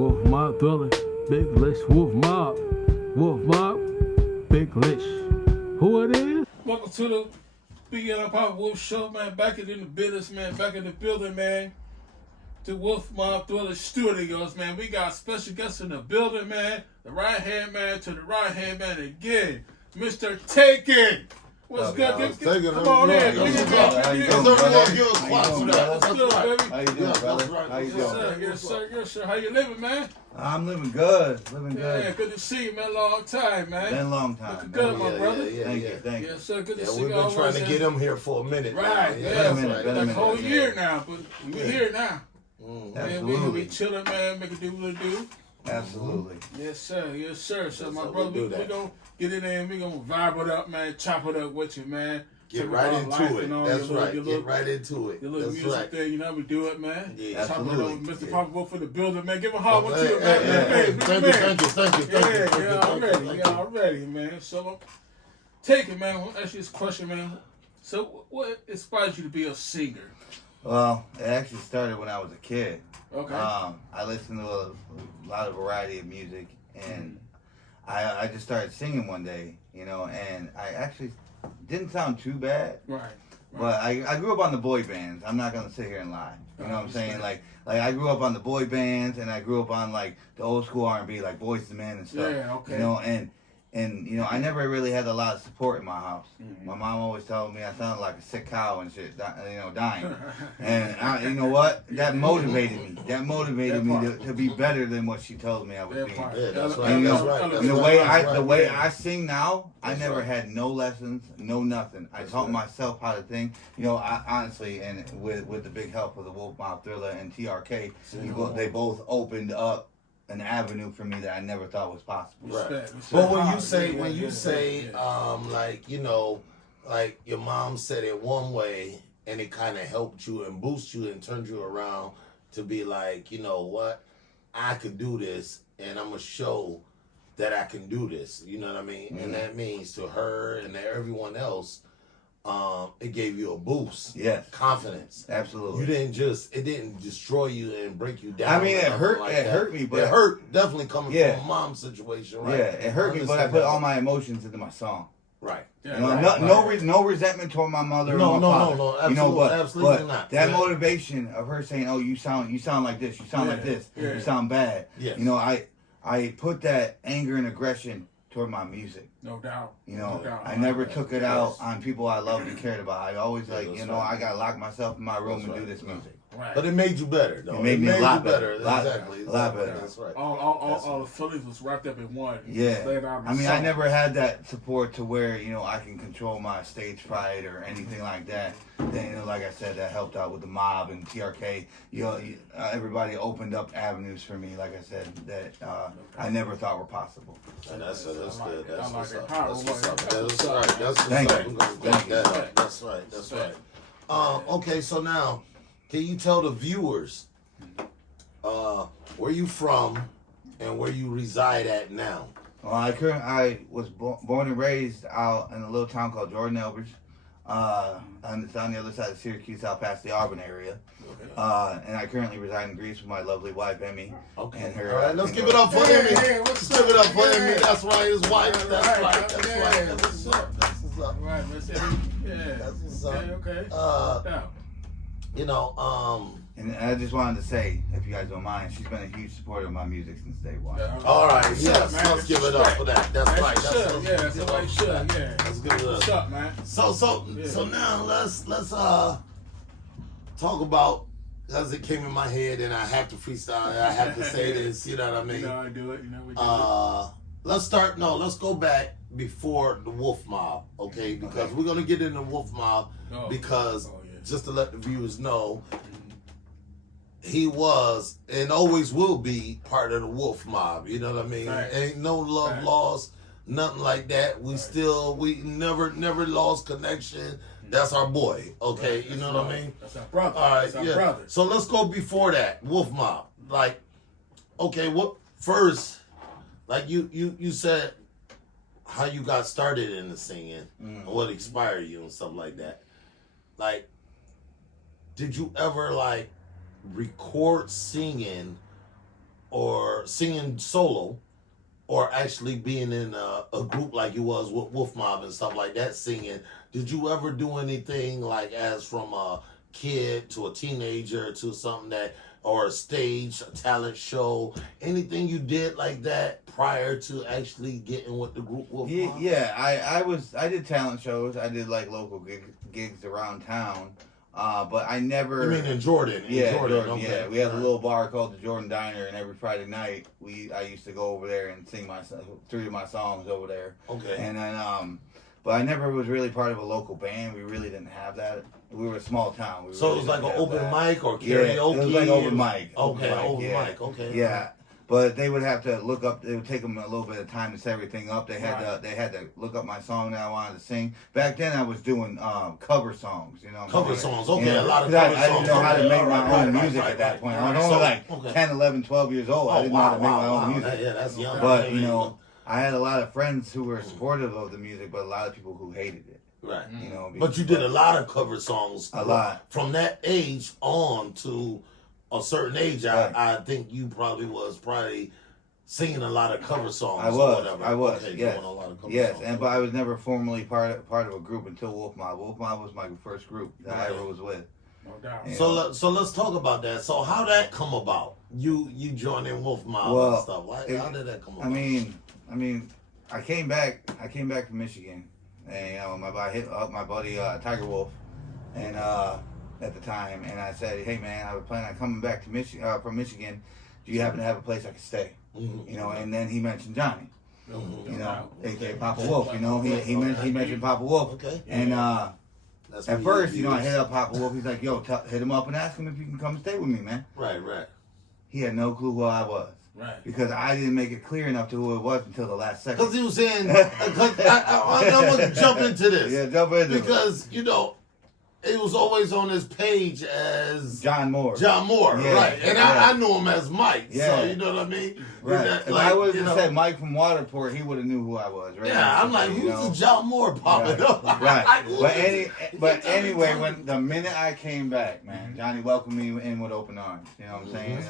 Wolf Mob Thriller, Big Lish, Wolf Mob, Big Lish. Who it is? Welcome to the PappaWolf show, man. Back in the business, man. Back in the building, man. To Wolf Mob Thriller Studios, man. We got special guests in the building, man. The right hand man to the right hand man again, Mr. Taken. What's good? Come on in. How you doing, brother? How you doing? Yes, sir. How you living, man? I'm living good. Yeah, good to see you, man. Long time, man. Been a long time. Looking good, my brother. Thank you. Yes, sir. Good to see you. We've been trying to get him here for a minute. Right, Yeah, like a whole year now, but we're here now. Absolutely. We chilling, man. Make it do what it do. Absolutely. Yes, sir. So, my how brother, we do we're that. going to get in there and we're going to vibe it up, man. Chop it up with you, man. Get Talk right about life into it. and all That's your right. little- Get right into it. Your little That's music right. thing, you know, we do it, man. Yeah, Chop it up absolutely. with Mr. Yeah. PappaWolf for the building, man. Give a hard one to Hey, it, man. Thank you. Yeah, already, man. So, take it, man. I'll ask you this question, man. So, what inspires you to be a singer? Well, it actually started when I was a kid. Okay. I listened to a lot of variety of music, and I just started singing one day, you know, and I actually didn't sound too bad. Right. But I grew up on the boy bands. I'm not gonna sit here and lie. You know what I'm saying? Like I grew up on the boy bands, and I grew up on like the old school R&B, like Boyz II Men and stuff. Yeah, okay. You know, and you know, I never really had a lot of support in my house. Mm-hmm. My mom always told me I sounded like a sick cow and shit, dying. And you know what? That motivated me. That motivated me to be better than what she told me I would be. Yeah, that's right. And, you That's know, right. and the way I sing now, I never had no lessons, no nothing. I taught myself how to think. You know, I honestly, and with the big help of the Wolf Mob Thriller and TRK, they both opened up an avenue for me that I never thought was possible. Right. But when you say, like, you know, like your mom said it one way, and it kind of helped you and boosted you and turned you around to be like, you know what, I could do this, and I'm gonna show that I can do this. You know what I mean? Mm-hmm. And that means to her and to everyone else, it gave you a boost. Yes. Confidence. Absolutely. It didn't destroy you and break you down. I mean, it hurt. Like it hurt me, but it hurt definitely coming from a mom situation, right? Yeah, it hurt me, but I put all my emotions into my song. Right. Yeah, you know, no resentment toward my mother. No, or my father. absolutely, you know, absolutely not. That motivation of her saying, "Oh, you sound like this. You sound like this. Yeah. You sound bad." Yes. You know, I put that anger and aggression toward my music. No doubt. You know, No doubt. I never took it out on people I loved and cared about. I always that's I gotta lock myself in my room and do this music. Right. But it made you better, though. It made me a lot you better. Exactly. A lot better. That's right. All the feelings was wrapped up in one. Yeah. I mean, I never had that support to where, you know, I can control my stage fright or anything like that. Then, you know, like I said, that helped out with the mob and TRK. You know, everybody opened up avenues for me, like I said, that I never thought were possible. And that's good. That's what's up. That's That's right. Thank you. We're gonna back that up. That's right. Okay, so now, can you tell the viewers where you from and where you reside at now? Well, I was born and raised out in a little town called Jordan Elbridge. It's on the other side of Syracuse, out past the Auburn area. And I currently reside in Greece with my lovely wife, Emmy. Okay. And her, all right, let's give it up for Emmy. Let's give it up for Emmy. That's right, his wife. That's right. That's what's up. That's what's up. Right, Miss Emmy. Yeah. That's what's up. Okay. You know, And I just wanted to say, if you guys don't mind, she's been a huge supporter of my music since day one. all right, yes, let's give it up for that. That's right. That's the way it should. Yeah. Let's give it up. What's up, man? So now let's talk about, as it came in my head, and I have to freestyle. I have to say this. You know what I mean? You know I do it. You know we do it. Let's go back before the Wolf Mob, okay? Because we're gonna get into Wolf Mob because just to let the viewers know, he was and always will be part of the Wolf Mob. You know what I mean? Right. Ain't no love lost, nothing like that. We never lost connection. That's our boy, okay? You know what I mean? That's our brother. All right, That's our yeah. brother. So let's go before that, Wolf Mob. Like, okay, what first? Like you said how you got started in the singing, and what inspired you and stuff like that. Like, did you ever like record singing or singing solo, or actually being in a group like you was with Wolf Mob and stuff like that, singing, did you ever do anything like as from a kid to a teenager to something that, or a stage, a talent show, anything you did like that prior to actually getting with the group Wolf Mob? Yeah, I did talent shows. I did like local gigs around town. But I never. You mean in Jordan? Jordan, okay. yeah. We had a little bar called the Jordan Diner, and every Friday night I used to go over there and sing 3 of my songs over there. Okay. And then but I never was really part of a local band. We really didn't have that. We were a small town. So it was like an open mic or karaoke? Yeah, it was like open mic. Okay, open mic. Okay. Yeah. But they would have to look up. It would take them a little bit of time to set everything up. They had to look up my song that I wanted to sing. Back then, I was doing cover songs. You know, cover songs. Okay, you know, a lot of cover songs. I didn't know how to make my own music at that point. I was only like 10, 11, 12 years old. I didn't know how to make my own music. Yeah, that's young. But you know, I had a lot of friends who were supportive of the music, but a lot of people who hated it. Right. You know, but you did a lot of cover songs. A lot. From that age on to a certain age, I think you probably singing a lot of cover songs. I was. Okay, yes. doing a lot of cover songs. But I was never formally part of a group until Wolf Mob. Wolf Mob was my first group that I ever was with. No doubt. So let's talk about that. So how that come about? You joining Wolf Mob and stuff. How did that come about? I mean, I came back from Michigan, and you know, I hit up my buddy Tiger Wolf, and at the time, and I said, hey man, I was planning on coming back to from Michigan. Do you happen to have a place I could stay? Mm-hmm. You know, and then he mentioned Johnny. Mm-hmm. You know, AKA PappaWolf. You know, he mentioned PappaWolf. Okay. And at first, you know, I hit up PappaWolf. He's like, yo, hit him up and ask him if you can come stay with me, man. Right. He had no clue who I was. Right. Because I didn't make it clear enough to who it was until the last second. Because he was saying, I'm going to jump into this. Yeah, jump into it. Because, you know, it was always on his page as John Moore. Yeah, right. And I knew him as Mike. Yeah. So, you know what I mean? Right. That, if I would have said Mike from Waterport, he would have knew who I was, right? Yeah, I'm like, who's the John Moore popping up? Right. But anyway, when the minute I came back, man, Johnny welcomed me in with open arms. You know what I'm saying?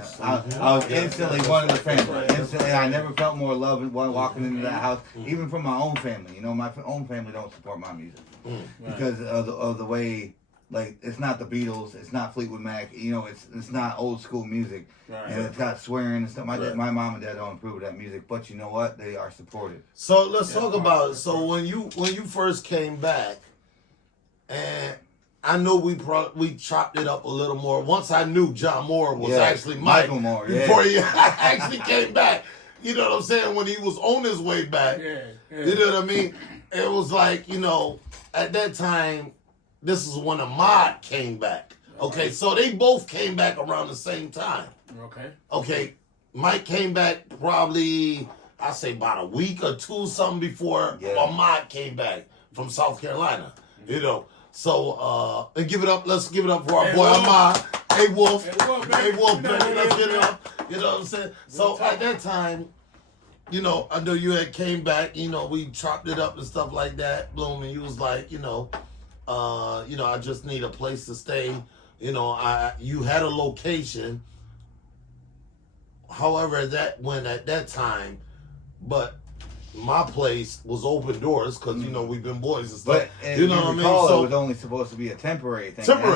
I was instantly one of the family. Instantly, I never felt more love walking into that house, even from my own family. You know, my own family don't support my music because of the way. Like, it's not the Beatles, it's not Fleetwood Mac, you know, it's not old school music, and it's got swearing and stuff. My mom and dad don't approve of that music, but you know what? They are supportive. So let's talk about it. So when you first came back, and I know we chopped it up a little more. Once I knew John Moore was actually Michael Moore, before he actually came back. You know what I'm saying? When he was on his way back, you know what I mean? It was like, you know, at that time. This is when Ahmad came back. Okay, so they both came back around the same time. Okay, Mike came back probably, I say about a week or two, something before Ahmad came back from South Carolina. You know, so and let's give it up for our boy Ahmad. Hey Wolf, baby, let's get it up. You know what I'm saying? So at that time, you know, I know you had came back. You know, we chopped it up and stuff like that. Bloom, and you was like, you know, I just need a place to stay. You know, you had a location. However, that went at that time, but my place was open doors because you know we've been boys and stuff. But you know what I mean? So So it was only supposed to be a temporary thing. couple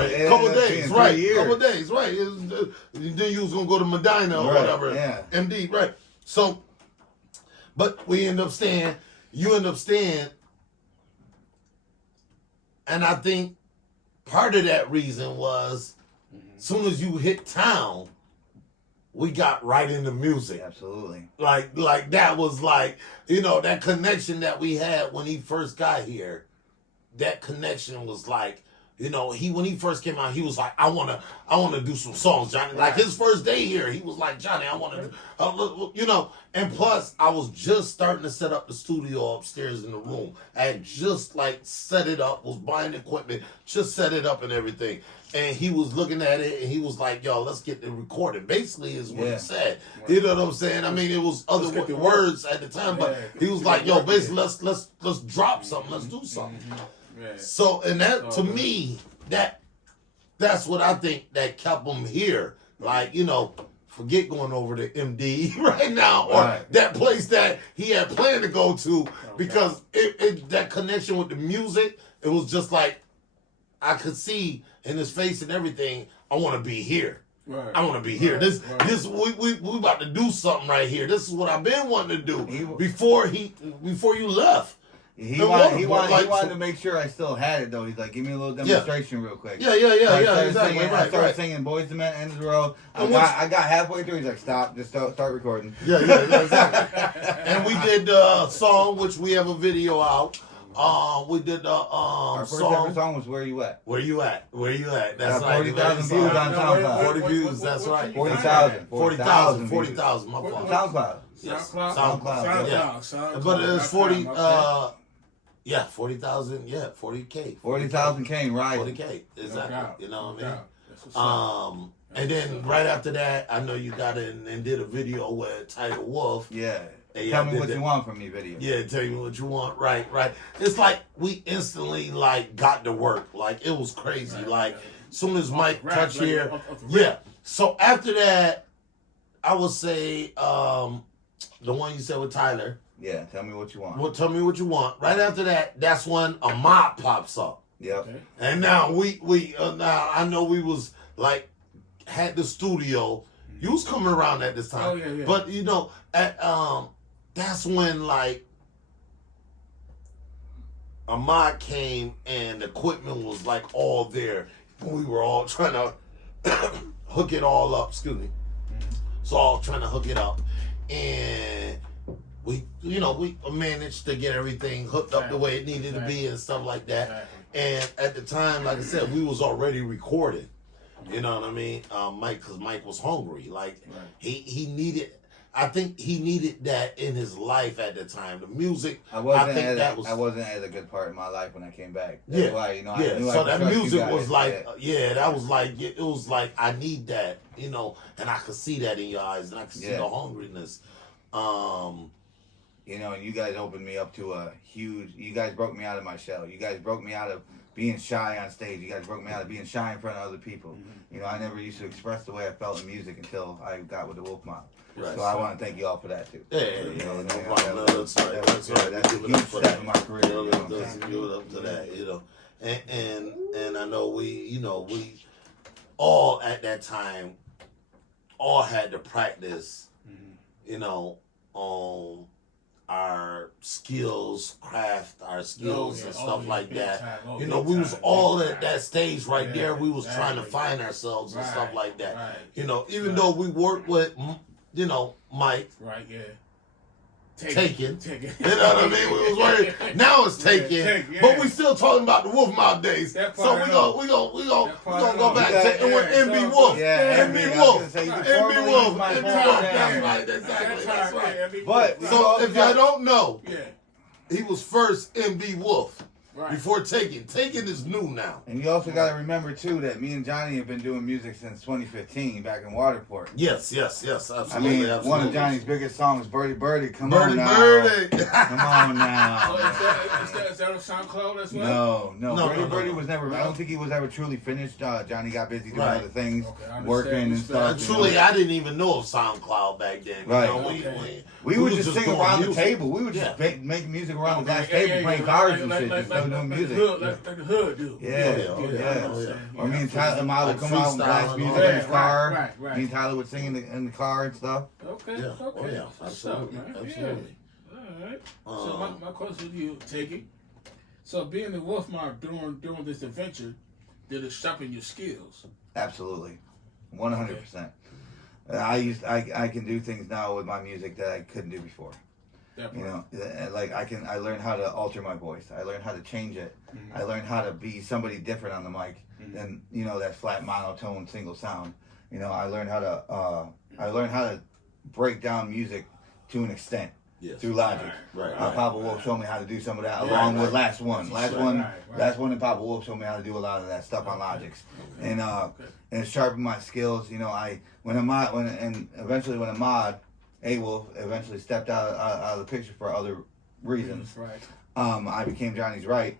days, right? Couple days, right? Then you was gonna go to Medina or whatever. Yeah. MD, right? So, but we end up staying. You end up staying. And I think part of that reason was, as soon as you hit town, we got right into music. Absolutely. Like that was like, you know, that connection that we had when he first got here. That connection was like, you know, when he first came out, he was like, I wanna do some songs, Johnny. Like his first day here, he was like, Johnny, I wanna do, you know. And plus, I was just starting to set up the studio upstairs in the room. I had just like set it up, was buying equipment, just set it up and everything. And he was looking at it and he was like, yo, let's get it recorded. Basically is what he said. You know what I'm saying? I mean, it was other words at the time, but he was like, yo, basically let's drop something, let's do something. So, and that, to me, that's what I think that kept him here. Like, you know, forget going over to MD right now or Right. that place that he had planned to go to because that connection with the music, it was just like I could see in his face and everything. I want to be here. Right. I want to be here. This we about to do something right here. This is what I've been wanting to do before you left. He wanted to make sure I still had it though. He's like, give me a little demonstration real quick. Yeah, exactly. I started singing Boys to Men, End of the Road. I got halfway through. He's like, stop, just start recording. Yeah, exactly. And we did the song, which we have a video out. We did the Our first song. ever song was Where You At? Where you at? Where you at? That's Got right. 40,000 views on SoundCloud. 40 views. That's right. 40,000. 40,000. My fault. SoundCloud. Yes. SoundCloud. Yeah. SoundCloud. But it's 40. 40,000. Yeah, 40K. 40,000 came right. 40K. Exactly. You know what I mean? That's what's up. And then right after that, I know you got in and did a video with T8K3N. Yeah. And Tell me what you want from me video. Yeah, tell me what you want. Right. It's like we instantly like got to work. Like it was crazy. Like soon as Mike touched here. Yeah. So after that, I would say the one you said with Tyler. Yeah, tell me what you want. Well, tell me what you want. Right after that, that's when a mob pops up. Yep. Okay. And now we now I know we was like had the studio. You was coming around at this time. Oh, yeah. But you know, at that's when like Ahmad came and the equipment was like all there. We were all trying to hook it all up. Excuse me. So all trying to hook it up, and we managed to get everything hooked up the way it needed to be and stuff like that. And at the time, like I said, we was already recording. You know what I mean? Because Mike was hungry. Like he needed. I think he needed that in his life at the time. The music. I wasn't at a good part in my life when I came back. That's why, I knew so I could that trust music you guys. was like, that was like, it was like I need that, and I could see that in your eyes, and I could see the hungriness. And you guys opened me up to a huge. You guys broke me out of my shell. You guys broke me out of being shy on stage. You guys broke me out of being shy in front of other people. I never used to express the way I felt in music until I got with the Wolf Mob. Right, so I want to thank you all for that too. That's right. That's a huge step in my career. Give it up to that, and I know we all at that time all had to practice, on our skills, craft our skills and stuff like that. We was all at that stage right there. We was trying to find ourselves and stuff like that. Even though we worked with, Mike. Right, yeah. Taken. You know what I mean? We was working. Now it's taken, but we still talking about the Wolf Mob days. So we gonna go back to with MBwolf. Yeah, MBwolf. MBwolf. That's right. But so if y'all don't know, he was first MBwolf. Right. Before Taken. Taken is new now. And you also got to remember, too, that me and Johnny have been doing music since 2015 back in Waterport. Yes, absolutely. I mean, one of Johnny's biggest songs, Birdie Birdie, come on now. Come on now. Is that a SoundCloud as well? No. Birdie Birdie was never, I don't think he was ever truly finished. Johnny got busy doing other things, working and stuff. I didn't even know of SoundCloud back then. Right. We would just sing around the table. We would just make music around the glass table, playing cards and shit, just doing music. Like the hood do. Yeah. Or me and Tyler would come out and blast music in his car. Me and Tyler would sing in the car and stuff. Okay. Absolutely. All right. So my question to you, Taken. So being the Wolf Mob during this adventure, did it sharpen your skills? Absolutely. 100%. I can do things now with my music that I couldn't do before. I learned how to alter my voice. I learned how to change it. I learned how to be somebody different on the mic than that flat monotone single sound. I learned how to break down music to an extent through Logic. PappaWolf showed me how to do some of that along with Last One. Last One and PappaWolf showed me how to do a lot of that stuff on Logics. And it sharpened my skills. When Ahmad A-Wolf eventually stepped out of the picture for other reasons. I became Johnny's right,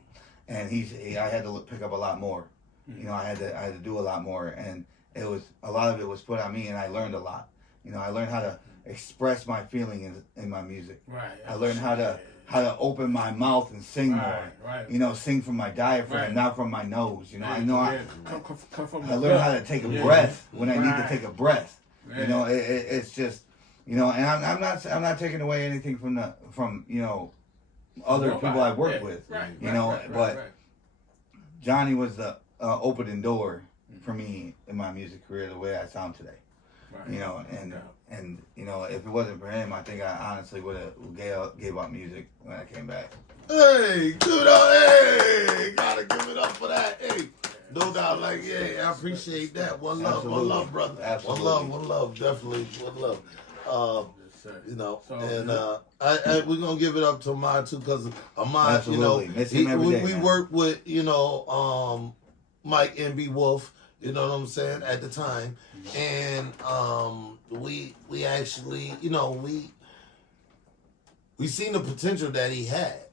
and I had to pick up a lot more. I had to do a lot more, and a lot of it was put on me, and I learned a lot. You know, I learned how to express my feelings in my music. Right. I learned how to open my mouth and sing more. Right. You know, sing from my diaphragm, Right. not from my nose. You know, I know come from I learned how to take a breath when I need to take a breath. Right. You know, it's just, you know, and I'm not taking away anything from you know, other people I work with. Right. You know, but Johnny was the opening door for me in my music career the way I sound today. Right. You know, and you know, if it wasn't for him, I think I honestly would have gave up music when I came back. Hey, give it up. Hey, gotta give it up for that. Hey, no doubt. Like, yeah, I appreciate that. One love, Absolutely. one love, brother. Absolutely. One love, definitely. One love. You know, So, and we're gonna give it up to Ahmad too, because Ahmad, you know, Absolutely. Miss him every day, we man. worked with, you know, Mike MBwolf, you know what I'm saying, at the time, and we actually, you know, we seen the potential that he had,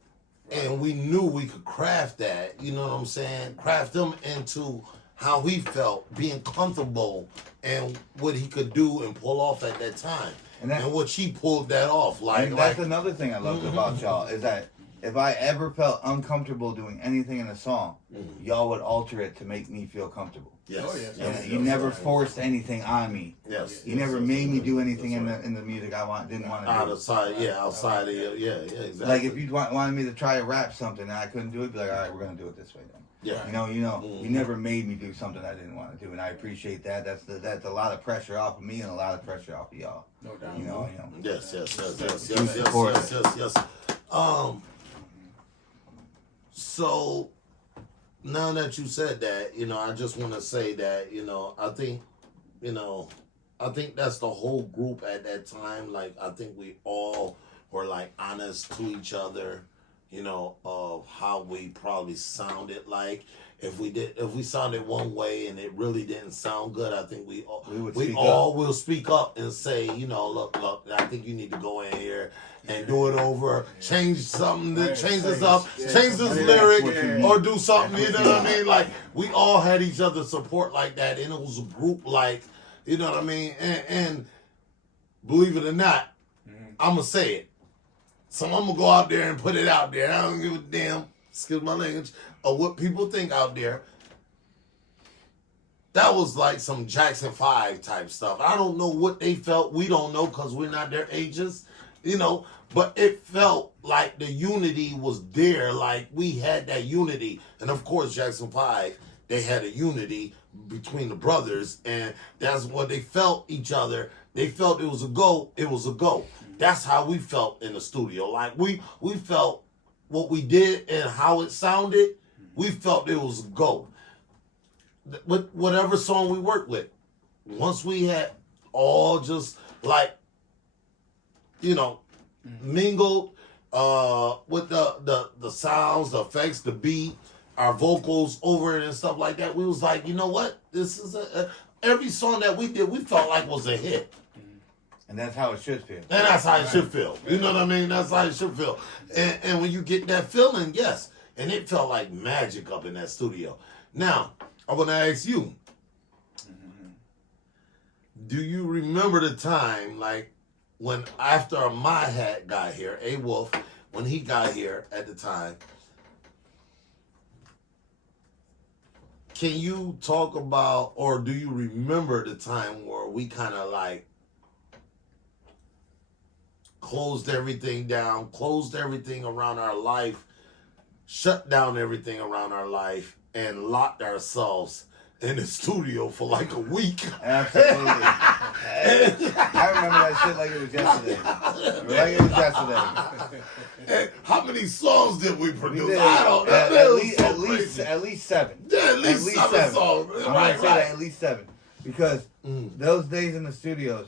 and we knew we could craft that, you know what I'm saying, craft him into how he felt, being comfortable, and what he could do and pull off at that time. And what she pulled that off, And that's another thing I loved about y'all is that if I ever felt uncomfortable doing anything in a song, y'all would alter it to make me feel comfortable. Yes. Oh, yes. And you never forced anything on me. Yes. You never made me do anything in the music I didn't want to do. Outside of your, yeah, exactly. Like if you wanted me to try to rap something and I couldn't do it, be like, all right, we're gonna do it this way then. Yeah. You know, you never made me do something I didn't want to do, and I appreciate that. That's a lot of pressure off of me and a lot of pressure off of y'all. No doubt. You know. Yes. So now that you said that, you know, I just want to say that, you know, I think that's the whole group at that time. Like, I think we all were like honest to each other, you know, of how we probably sounded. Like, if we sounded one way and it really didn't sound good, I think we all will speak up and say, you know, look, I think you need to go in here and do it over, change something, change this up, change this lyric, or do something. You know what I mean? Like, we all had each other's support like that, and it was a group, like, you know what I mean? And believe it or not, I'm gonna say it. So I'm gonna go out there and put it out there. I don't give a damn, excuse my language, of what people think out there. That was like some Jackson 5 type stuff. I don't know what they felt. We don't know because we're not their ages, you know. But it felt like the unity was there. Like, we had that unity. And of course, Jackson 5, they had a unity between the brothers. And that's what they felt each other. They felt it was a go. It was a go. That's how we felt in the studio. Like, we felt what we did and how it sounded. We felt it was a go. With whatever song we worked with, once we had all just like, you know, mingled with the sounds, the effects, the beat, our vocals over it and stuff like that, we was like, you know what? This is every song that we did, we felt like was a hit. And that's how it should feel. And that's how it should feel. You know what I mean? That's how it should feel. And when you get that feeling, yes. And it felt like magic up in that studio. Now, I want to ask you, do you remember the time, like, when after my hat got here, A-Wolf, when he got here at the time, can you talk about, or do you remember the time where we kind of like closed everything down, closed everything around our life, shut down everything around our life, and locked ourselves in the studio for like a week? Absolutely. I remember that shit like it was yesterday. Like it was yesterday. And how many songs did we produce? We did. I don't know. At least 7. Yeah, at least 7 songs. I'm gonna say that at least 7 because those days in the studios,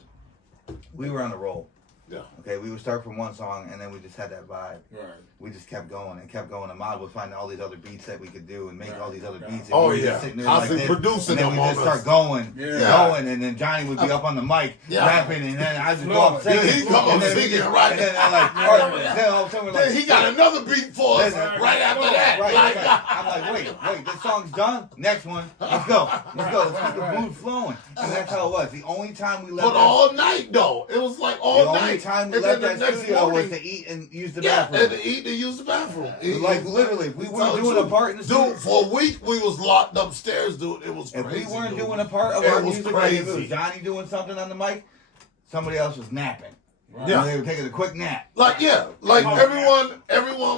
we were on a roll. Yeah. Okay, we would start from one song, and then we just had that vibe. Right. We just kept going and kept going. And Mod would find all these other beats that we could do and make all these other beats. And Oh, we were yeah. just sitting there I like see this, producing and then them we just on start us. going, Yeah. going, and then Johnny would be up on the mic Yeah. rapping, and then I just go up Then singing. he come up and then we singing, just- right. And then I'm like, all right, then all of a sudden we're like, Then he got another beat for us Then- right after that. Right, Like, I'm like, wait, this song's done. Next one, let's go. Let's keep the mood flowing. And that's how it was. The only time we left. but all night though, it was like all the night. only time we And left then that the next studio was morning, to eat and use the yeah, bathroom. and to eat and use the bathroom. Like literally, if we Tell weren't the doing a truth. part in the studio. Dude, for a week we was locked upstairs, dude. It was If crazy. we weren't dude. doing a part of It our was music, like if it crazy. was Johnny doing something on the mic, somebody else was napping. Yeah. And they were taking a quick nap. Like everyone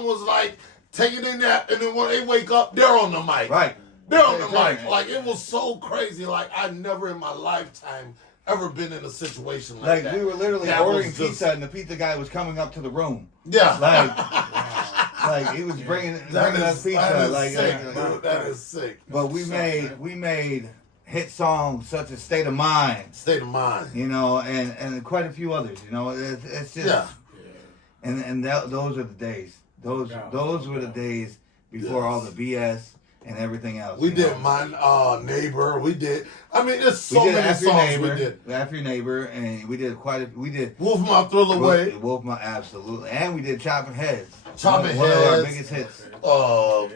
was like taking a nap, and then when they wake up, they're on the mic. Right. They're on the Right. mic. Like it was so crazy. Like I never in my lifetime ever been in a situation like that. We were literally That ordering was just- pizza, and the pizza guy was coming up to the room. Yeah. Like he was bringing That us is pizza. sick, dude. That is sick. But we made hit songs such as State of Mind, State of mind. you know, and quite a few others. You know, it's just Yeah. those are the days. Those were the days before Yes. all the BS and everything else. We you did know? my neighbor. We did. I mean, there's so We did many After Your songs Neighbor, we did. After Your Neighbor, and we did we did Wolf My Thriller Way. Wolf My absolutely, and we did Chopping Heads. Chopping one of our Heads. biggest hits. Oh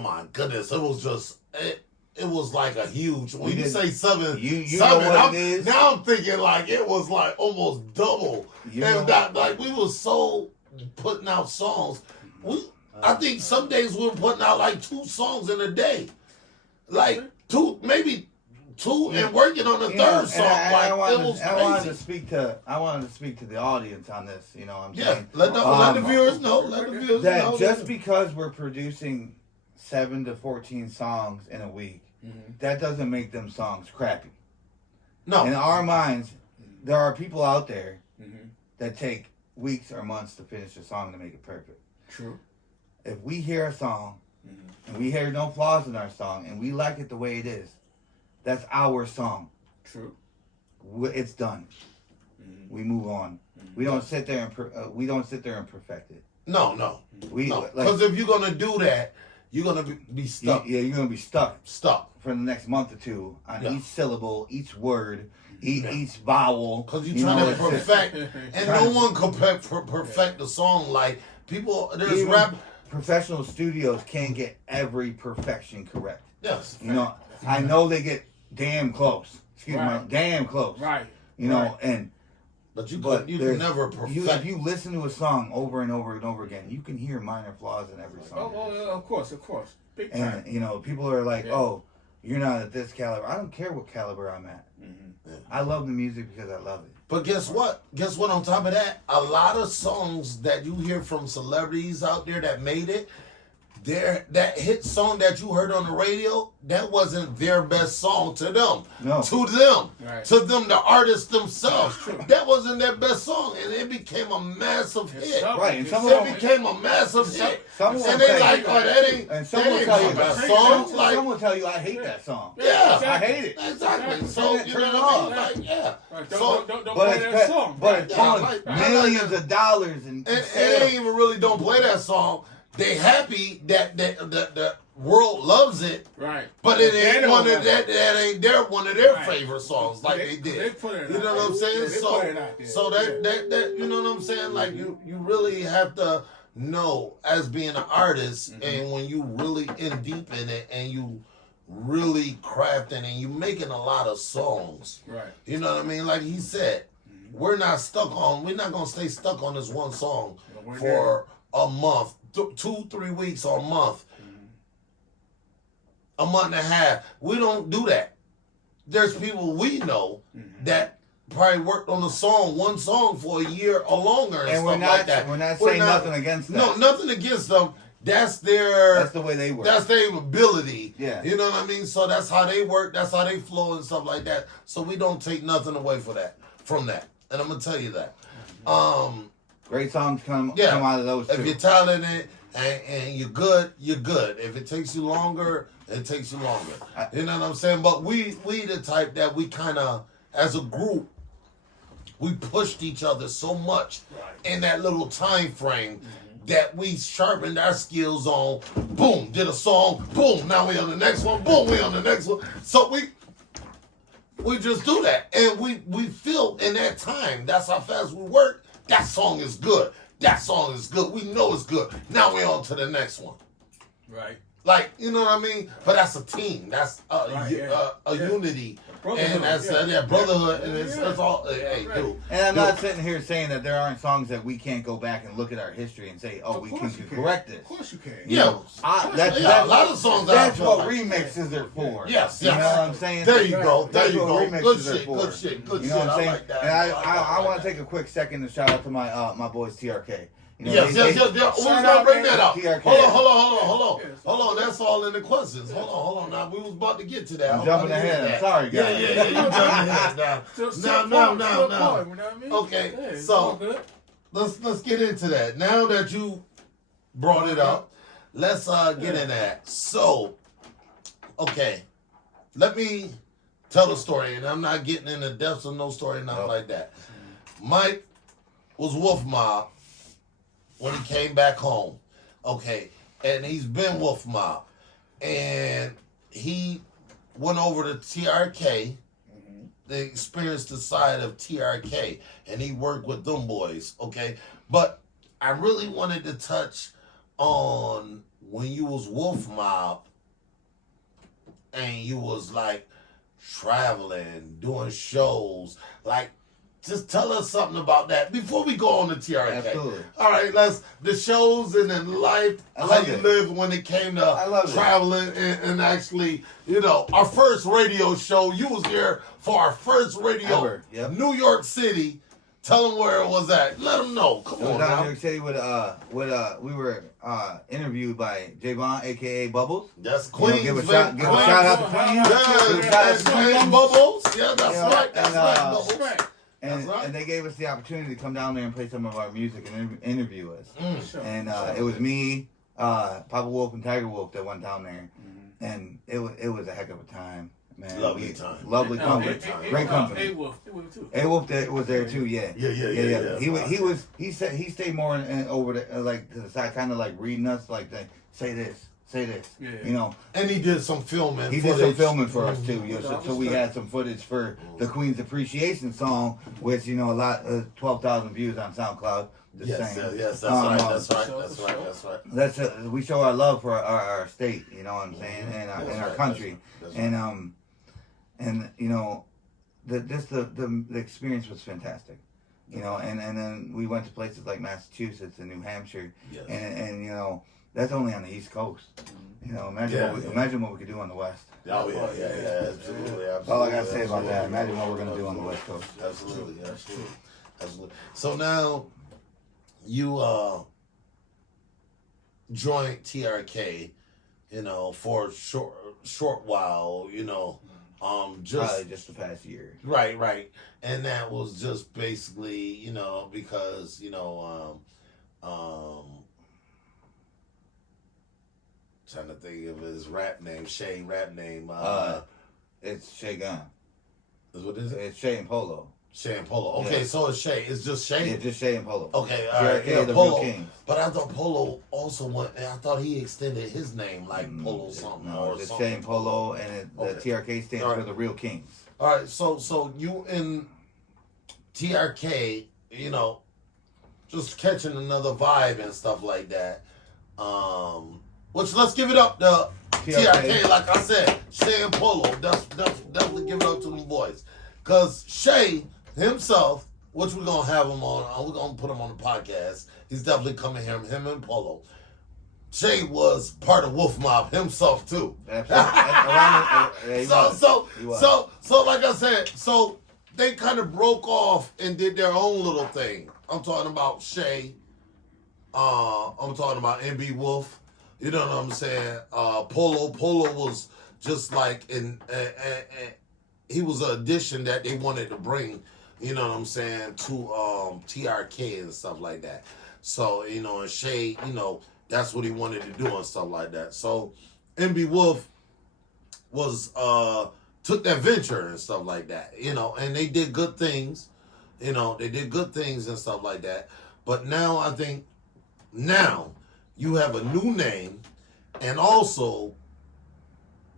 my goodness, it was just it was like a huge. When We you did- say seven, you know what it is? Now I'm thinking like it was like almost double. You And know- that like we were so putting out songs. I think some days we were putting out like 2 songs in a day, like 2, maybe 2, and working on the third song. I Like it was wanted to crazy. speak to the audience on this. You know what I'm Yeah, saying? let the viewers know. Let the viewers That know. just because we're producing 7 to 14 songs in a week, that doesn't make them songs crappy. no, In our minds, there are people out there that take weeks or months to finish a song to make it perfect. True. If we hear a song and we hear no flaws in our song and we like it the way it is, that's our song. True. It's done. We move on. We don't sit there and perfect it. no. Because if you're gonna do that, you're gonna be stuck. Yeah, you're gonna be stuck Stuck. for the next month or two on Yeah. each syllable, each word, each vowel. Because you're You trying know, to it's just- perfect, and no one can perfect the song. Like people, there's even rap. professional studios can't get every perfection correct. Yes. You know, I know they get damn close. Excuse me, Right. damn close. Right. You know, Right. and But you but can there's- never perfect. if you listen to a song over and over and over again, you can hear minor flaws in every song. Oh, of course. Big time. And you know, people are like, Yeah. "Oh, you're not at this caliber." I don't care what caliber I'm at. I love the music because I love it. But guess what? Guess what? On top of that, a lot of songs that you hear from celebrities out there that made it, that hit song that you heard on the radio, that wasn't their best song to them. No. To them. Right. To them, the artists themselves. That wasn't their best song. And it became a massive hit. Right, and some of It them- became a massive hit. some will And they say- like, oh, that ain't, And that some will ain't tell my you, best that- song. some Like, will tell you, "I hate that song." yeah. I hate it. Exactly. So, Turn it- you turn know it what I mean? off. Like, yeah. Right. So, Don't But play it's that song. but it's Yeah, pulling like- millions of dollars and And it ain't even really don't play that song. They happy that the world loves it, Right. but it They ain't don't one of want it. that ain't their one of their Right. favorite songs like they did. They put it You know out what I'm there. saying? Yeah, they So put it out there. so that you know what I'm saying? Like you really have to know as being an artist, and when you really in deep in it and you really crafting and you making a lot of songs. Right. You know what I mean? Like he said, we're not gonna stay stuck on this one song We're for a month, 2-3 weeks or a month, a month and a half. We don't do that. There's people we know that probably worked on one song for a year or longer and, And stuff like that. we're not saying nothing against that. No, nothing against them. That's That's the way they work. That's their ability. Yeah. You know what I mean? So that's how they work. That's how they flow and stuff like that. So we don't take nothing away from that. And I'm gonna tell you that. Great songs come Yeah. out of those If too. you're talented and you're good, you're good. If it takes you longer, it takes you longer. You know what I'm saying? But we the type that we kind of, as a group, we pushed each other so much in that little time frame that we sharpened our skills on. Boom, did a song. Boom, now we on the next one. Boom, we on the next one. So we just do that, and we feel in that time. That's how fast we work. That song is good. That song is good. We know it's good. Now we on to the next one. Right. Like, you know what I mean? But that's a team. That's a unity. And that's brotherhood. And it's all, hey, dude. And I'm not sitting here saying that there aren't songs that we can't go back and look at our history and say, oh, we can correct this. Of course you can. Yeah. That's a lot of songs that's what remixes are for. Yes, You know what I'm saying? There you go. There That's you what go. remixes Good are shit. for. Good shit. Good You shit. know what I'm saying? I like that. And I like want to that. take a quick second to shout out to my boys TRK. You know, Yes. Who's gonna bring that up? TRK. Hold on. That's all in the questions. Hold on. Now we was about to get to that. I'm jumping ahead. I'm sorry, guys. Yeah. You jumping ahead now. No. Okay, so let's get into that. Now that you brought it up, let's get in that. So, okay, let me tell the story, and I'm not getting in the depths of no story, nothing like that. Mike was Wolf Mob when he came back home. Okay, and he's been Wolf Mob, and he went over to TRK. They experienced the side of TRK, and he worked with them boys, okay? But I really wanted to touch on when you was Wolf Mob and you was like traveling, doing shows. Like, just tell us something about that before we go on to TRK. Absolutely. All right, the shows and then life, how you lived when it came to traveling and actually, you know, our first radio show. You was there for our first radio, Ever. Yep. New York City. Tell them where it was at. Let them know. Come It was on down in now. New York City with we were interviewed by MBwolf AKA Bubbles. That's You know, Queens. give a shout out to Queens. Yeah, Queen Bubbles. Yeah, that's Yeah, right. That's and, right. Bubbles. Right. And, right. and they gave us the opportunity to come down there and play some of our music and interview us. Sure. And it was me, PappaWolf, and Tiger Wolf that went down there, and it was a heck of a time, man. Lovely time. Lovely company, great company. A-Wolf too. A-Wolf was there too, yeah. Yeah. He stayed more over like to the side, kind of like reading us, like say this, Yeah. you know. And he did some filming. He did some filming for us too, you know, so we had some footage for the Queen's Appreciation song, which, you know, 12,000 views on SoundCloud. Yes, saying. that's right. That's we show our love for our state, you know what I'm saying, and our country, and you know, the experience was fantastic, you know, and then we went to places like Massachusetts and New Hampshire, and you know, that's only on the East Coast, you know. Imagine what we could do on the West. Oh yeah, absolutely. That's all I gotta say about that. Imagine what we're gonna do on the West Coast. Absolutely. So now you joined TRK, you know, for a short while, you know, Probably just the past year. Right, and that was just basically, you know, because, you know, trying to think of his rap name. It's Shay Gunn. What is it? It's Shay and Polo. Shay and Polo. Okay, so it's Shay. It's just Shay? Yeah, just Shay and Polo. Okay, all right. Yeah, the Polo. real kings. But I thought Polo also went, I thought he extended his name like Polo something No, or it's something. Shay and Polo, and the TRK stands for the real kings. All right, so you in TRK, you know, just catching another vibe and stuff like that. Which let's give it up to TRK, like I said, Shay and Polo. Definitely give it up to them boys. Cause Shay himself, which we're gonna have him on, we're gonna put him on the podcast. He's definitely coming here, him and Polo. Shay was part of Wolf Mob himself too. So like I said, so they kind of broke off and did their own little thing. I'm talking about Shay. I'm talking about MBwolf. You know what I'm saying? Polo was just like he was an addition that they wanted to bring. You know what I'm saying, to TRK and stuff like that. So, you know, and Shay, you know, that's what he wanted to do and stuff like that. So MBwolf was took that venture and stuff like that, you know, and they did good things, You know, they did good things and stuff like that. But now I think now you have a new name, and also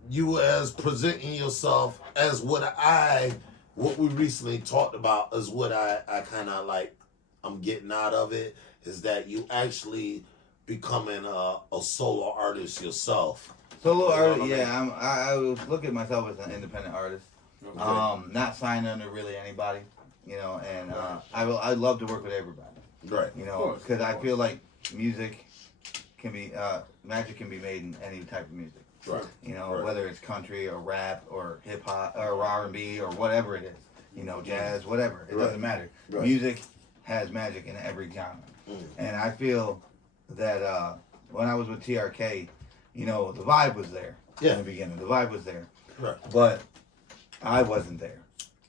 you as presenting yourself as what we recently talked about is what I kind of like. I'm getting out of it is that you actually becoming a solo artist yourself. Solo artist, what I mean? yeah. I would look at myself as an independent artist. Okay. Not signed under really anybody, you know. And I love to work with everybody, Right. you know, because I feel like music can be magic can be made in any type of music. Right. You know, Right. whether it's country or rap or hip hop or R&B or whatever it is, you know, jazz, whatever. It Right. doesn't matter. Right. Music has magic in every genre. And I feel that when I was with TRK, you know, the vibe was there Yeah. in the beginning. The vibe was there. Right. But I wasn't there.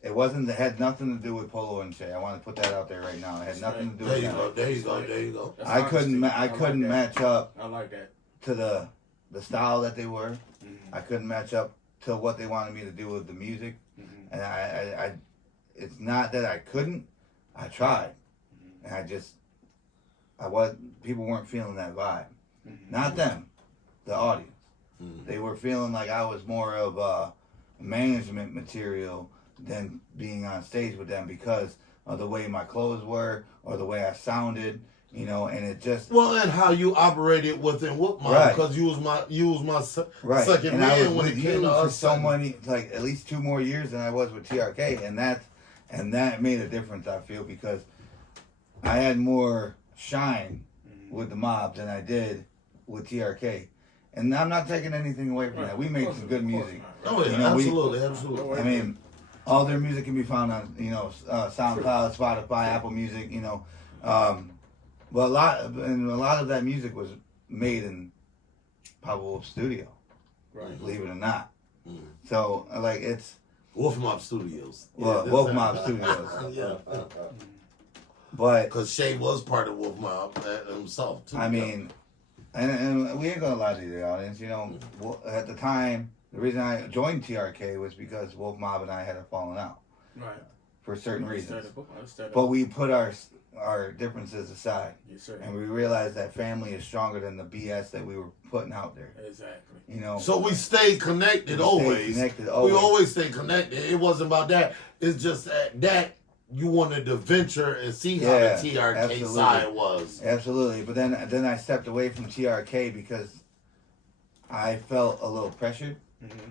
It wasn't. It had nothing to do with Polo and Shay. I want to put that out there right now. It had nothing to do There with you that. go. There you go. There you go. That's I couldn't. honesty. I couldn't match up I like that. to the style that they were. Mm-hmm. I couldn't match up to what they wanted me to do with the music. Mm-hmm. And I it's not that I couldn't. I tried, and people weren't feeling that vibe. Mm-hmm. Not them, the audience. Mhm. They were feeling like I was more of a management material than being on stage with them because of the way my clothes were or the way I sounded, you know, and it just Well, and how you operated within Whoop Mom, Right. because you was my right. second And I was man when with it came you to for us. so many, like at least 2 more years than I was with TRK, and that made a difference. I feel because I had more shine with the mob than I did with TRK, and I'm not taking anything away from that. We made some good music. Oh yeah, You know, absolutely. I mean, all their music can be found on, you know, SoundCloud, Spotify, Apple Music, you know. But a lot of that music was made in PappaWolf studio, Right. believe it or not. Mm. So like it's Wolf Mob Studios. Wolf Mob Studios. Yeah, But because Shay was part of Wolf Mob himself too. I mean, and we ain't gonna lie to the audience, you know. At the time, the reason I joined TRK was because Wolf Mob and I had a falling out Right. for certain reasons. Understandable. But we put our differences aside, Yes, sir. and we realized that family is stronger than the BS that we were putting out there. Exactly. You know. So we stayed connected We stayed always. connected We always. always stayed connected. It wasn't about that. It's just that you wanted to venture and see how Yeah, the TRK absolutely. side was. Absolutely, but then I stepped away from TRK because I felt a little pressured, Mm-hmm.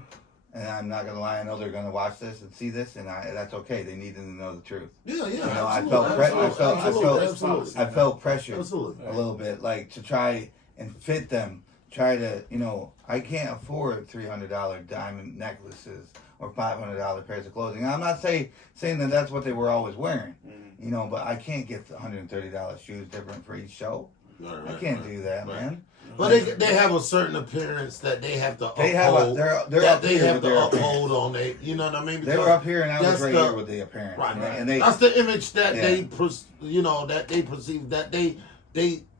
and I'm not gonna lie. I know they're gonna watch this and see this, and that's okay. They needed to know the truth. Yeah, You know, I absolutely, felt absolutely. I felt pressured Absolutely. a little bit, like to try and fit them. Try to, you know, I can't afford $300 diamond necklaces or $500 pairs of clothing. I'm not saying that that's what they were always wearing, Mm-hmm. you know, but I can't get $130 shoes different for each show. Right, I right, can't right. do that, Right. man. But they have a certain appearance that they have to They have a, uphold. they're that up they here have with to their uphold on they. You know what I mean? They were up here and I was that's right the- here with the appearance. Right, and, right. and they That's the image that Yeah. they perceive that they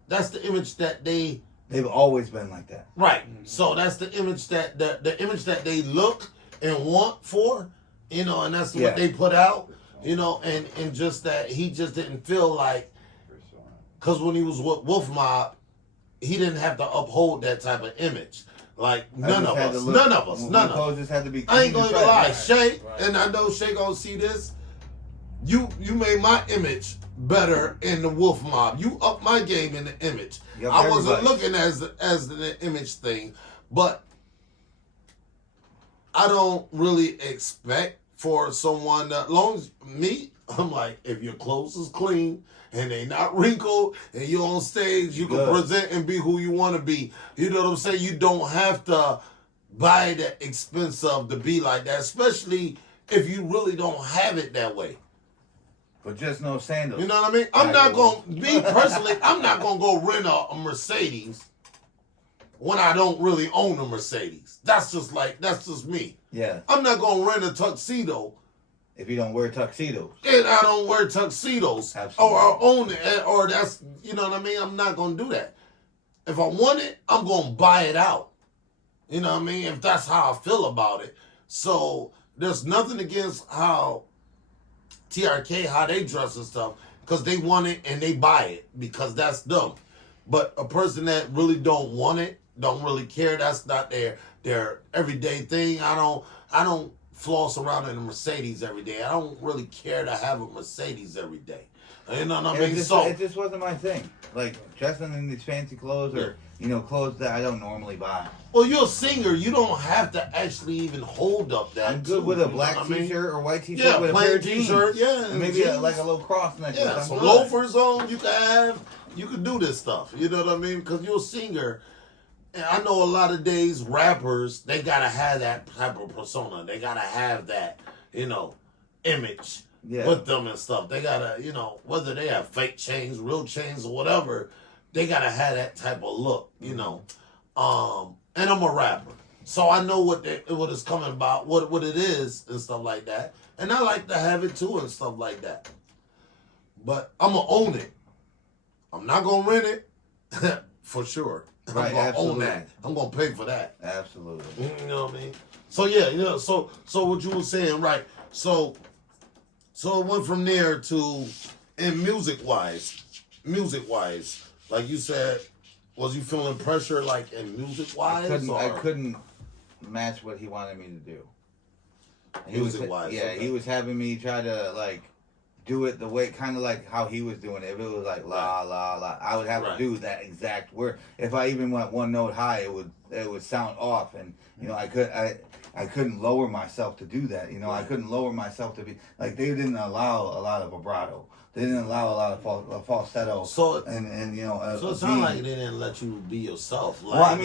that's the image that they they've always been like that. right. So that's the image that the image that they look and want for, you know, and that's Yeah. what they put out, you know, and just that he just didn't feel like, because when he was with Wolf Mob, he didn't have to uphold that type of image. Like none of us. My clothes just had to be. I ain't gonna clean even lie, and fresh. Shay, Right. and I know Shay gonna see this. You made my image better in the Wolf Mob. You upped my game in the image. Yup, I wasn't everybody. looking as the image thing, but I don't really expect for someone that long as me, I'm like, if your clothes is clean and they not wrinkled and you're on stage, you can Good. present and be who you want to be. You know what I'm saying? You don't have to buy that expensive to be like that, especially if you really don't have it that way. But just no sandals. You know what I mean? I'm Right, not well. going, me personally, I'm not going to go rent a Mercedes when I don't really own a Mercedes. That's just me. Yeah, I'm not going to rent a tuxedo if you don't wear tuxedos. and I don't wear tuxedos Absolutely. or own it, or that's, you know what I mean? I'm not going to do that. If I want it, I'm going to buy it out. You know what I mean? If that's how I feel about it. So there's nothing against how TRK how they dress and stuff because they want it and they buy it because that's them. But a person that really don't want it, don't really care, that's not their everyday thing. I don't floss around in a Mercedes every day. I don't really care to have a Mercedes every day. You know what I mean? It just wasn't my thing. Like dressing in these fancy clothes or clothes that I don't normally buy. Well, you're a singer. You don't have to actually even hold up that. I'm good with a black T-shirt or white T-shirt with a pair of jeans. T-shirt, yeah, and maybe like a little cross necklace. Yeah, some loafers on. You could do this stuff. You know what I mean? Because you're a singer. And I know a lot of days rappers, they gotta have that type of persona. They gotta have that, image with them and stuff. They gotta, whether they have fake chains, real chains, or whatever, they gotta have that type of look, And I'm a rapper, so I know what it's coming about, what it is and stuff like that. And I like to have it too and stuff like that. But I'm gonna own it. I'm not gonna rent it for sure. Right, I'm gonna absolutely. own that. I'm gonna pay for that. Absolutely. You know what I mean? So yeah, so what you were saying, right? So it went from there to, and music wise, like you said, was you feeling pressure like in music wise? I couldn't match what he wanted me to do. Music wise, he was having me try to do it the way, kind of like how he was doing it. If it was like la la la, I would have to do that exact word. If I even went one note high, it would sound off, and I couldn't lower myself to do that. I couldn't lower myself to be like, they didn't allow a lot of vibrato. They didn't allow a lot of falsetto. So so it sounded like they didn't let you be yourself. Not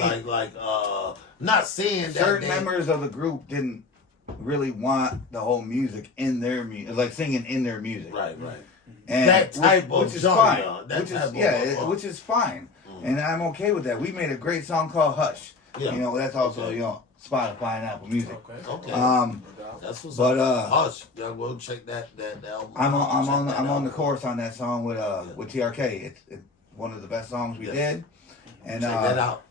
saying that certain members of the group didn't really want the whole music in their music, like singing in their music. Right. And that type of which is genre, fine. Which is fine. And I'm okay with that. We made a great song called Hush. Yeah. That's also, Spotify and Apple Music. Okay. That's what's but Hush. Yeah, go check that album. I'm on the chorus on that song with TRK. It's one of the best songs we did. And check that out.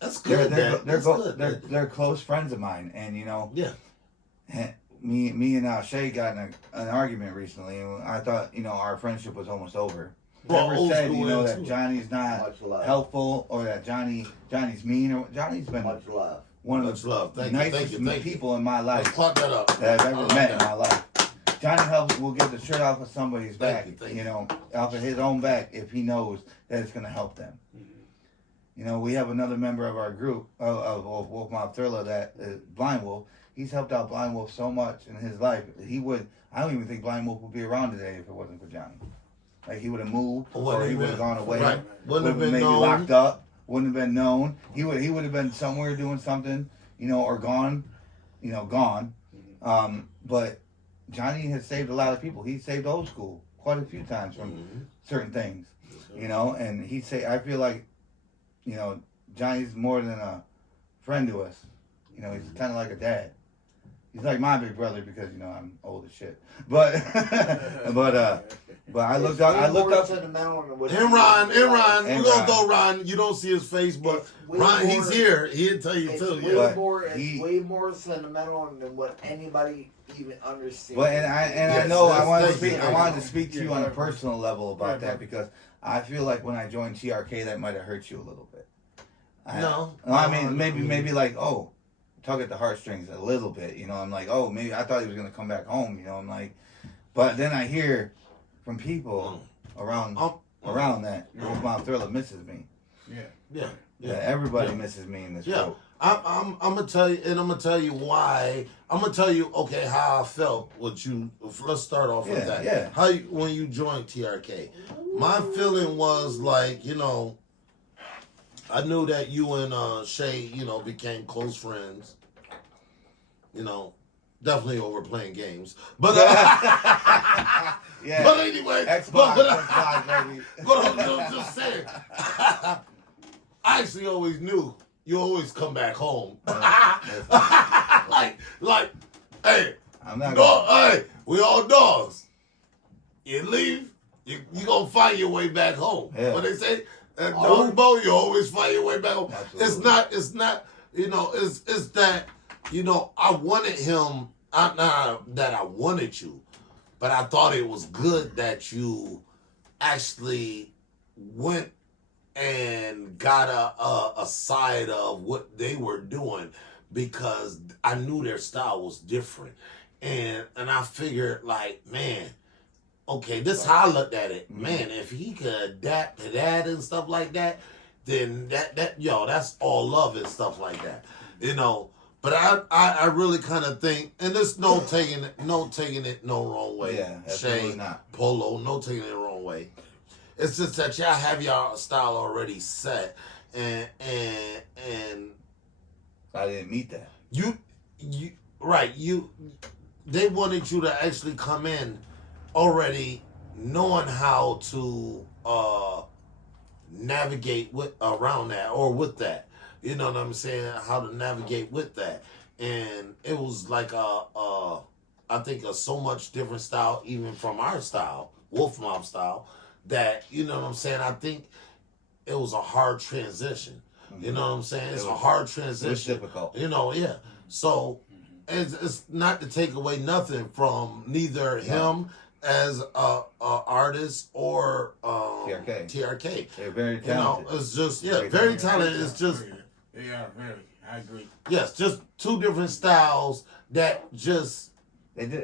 That's good. They're close friends of mine, and me and Shay got in an argument recently, and I thought our friendship was almost over. Never said that Johnny's not helpful or that Johnny's mean, or Johnny's been one of the nicest people in my life that up. that I've ever met in my life. Johnny will get the shirt off of somebody's back, off of his own back, if he knows that it's going to help them. We have another member of our group of Wolf Mob Thriller that is Blind Wolf. He's helped out Blind Wolf so much in his life. I don't even think Blind Wolf would be around today if it wasn't for Johnny. Like, he would have moved, or he would have gone away. Right. Would have been maybe locked up. Wouldn't have been known. He would have been somewhere doing something, or gone, gone. But Johnny has saved a lot of people. He saved old school quite a few times from certain things, and I feel like, Johnny's more than a friend to us. He's kind of like a dad. He's like my big brother because I'm old as shit. But I looked up. Ron, we're gonna throw Ron. You don't see his face, but Ron, he's here. He'll tell you too. It's way more sentimental than what anybody even understands. But I know I wanted to speak to you on a personal level about that, because I feel like when I joined TRK, that might have hurt you a little bit. Maybe like, tug at the heartstrings a little bit. I'm like, maybe I thought he was gonna come back home. I'm like, but then I hear from people around that Wolf Mob Thriller misses me. Yeah. Everybody misses me in this group. I'm gonna tell you, and I'm gonna tell you why. I'm gonna tell you, how I felt with you. Let's start off with that. Yeah. When you joined TRK, my feeling was like, I knew that you and Shay, became close friends. Definitely over playing games, but Yeah. but anyway, Xbox, baby. but I'm just saying. I actually always knew you always come back home. like, hey, hey, we all dogs. You leave, you gonna find your way back home. Yeah. What they say, dog bow, you always find your way back home. Absolutely. It's not, it's that, I wanted him not that I wanted you, but I thought it was good that you actually went and got a side of what they were doing, because I knew their style was different, and I figured like, man, okay, this is how I looked at it. Man, if he could adapt to that and stuff like that, then that's all love and stuff like that, you know. But I really kind of think, and there's no taking it no wrong way. Yeah, absolutely Shay, not. Polo, no taking it the wrong way. It's just that y'all have y'all style already set, and I didn't meet that. they wanted you to actually come in already knowing how to navigate around that or with that. You know what I'm saying? How to navigate with that. And it was like I think a so much different style even from our style, Wolf Mob style, that, you know what I'm saying? I think it was a hard transition. You know what I'm saying? It's a hard transition. It was difficult. You know, yeah. So it's not to take away nothing from neither him as a artist or TRK. They're very talented. You know, it's just very talented. It's just They are very. I agree. yes, just two different styles that just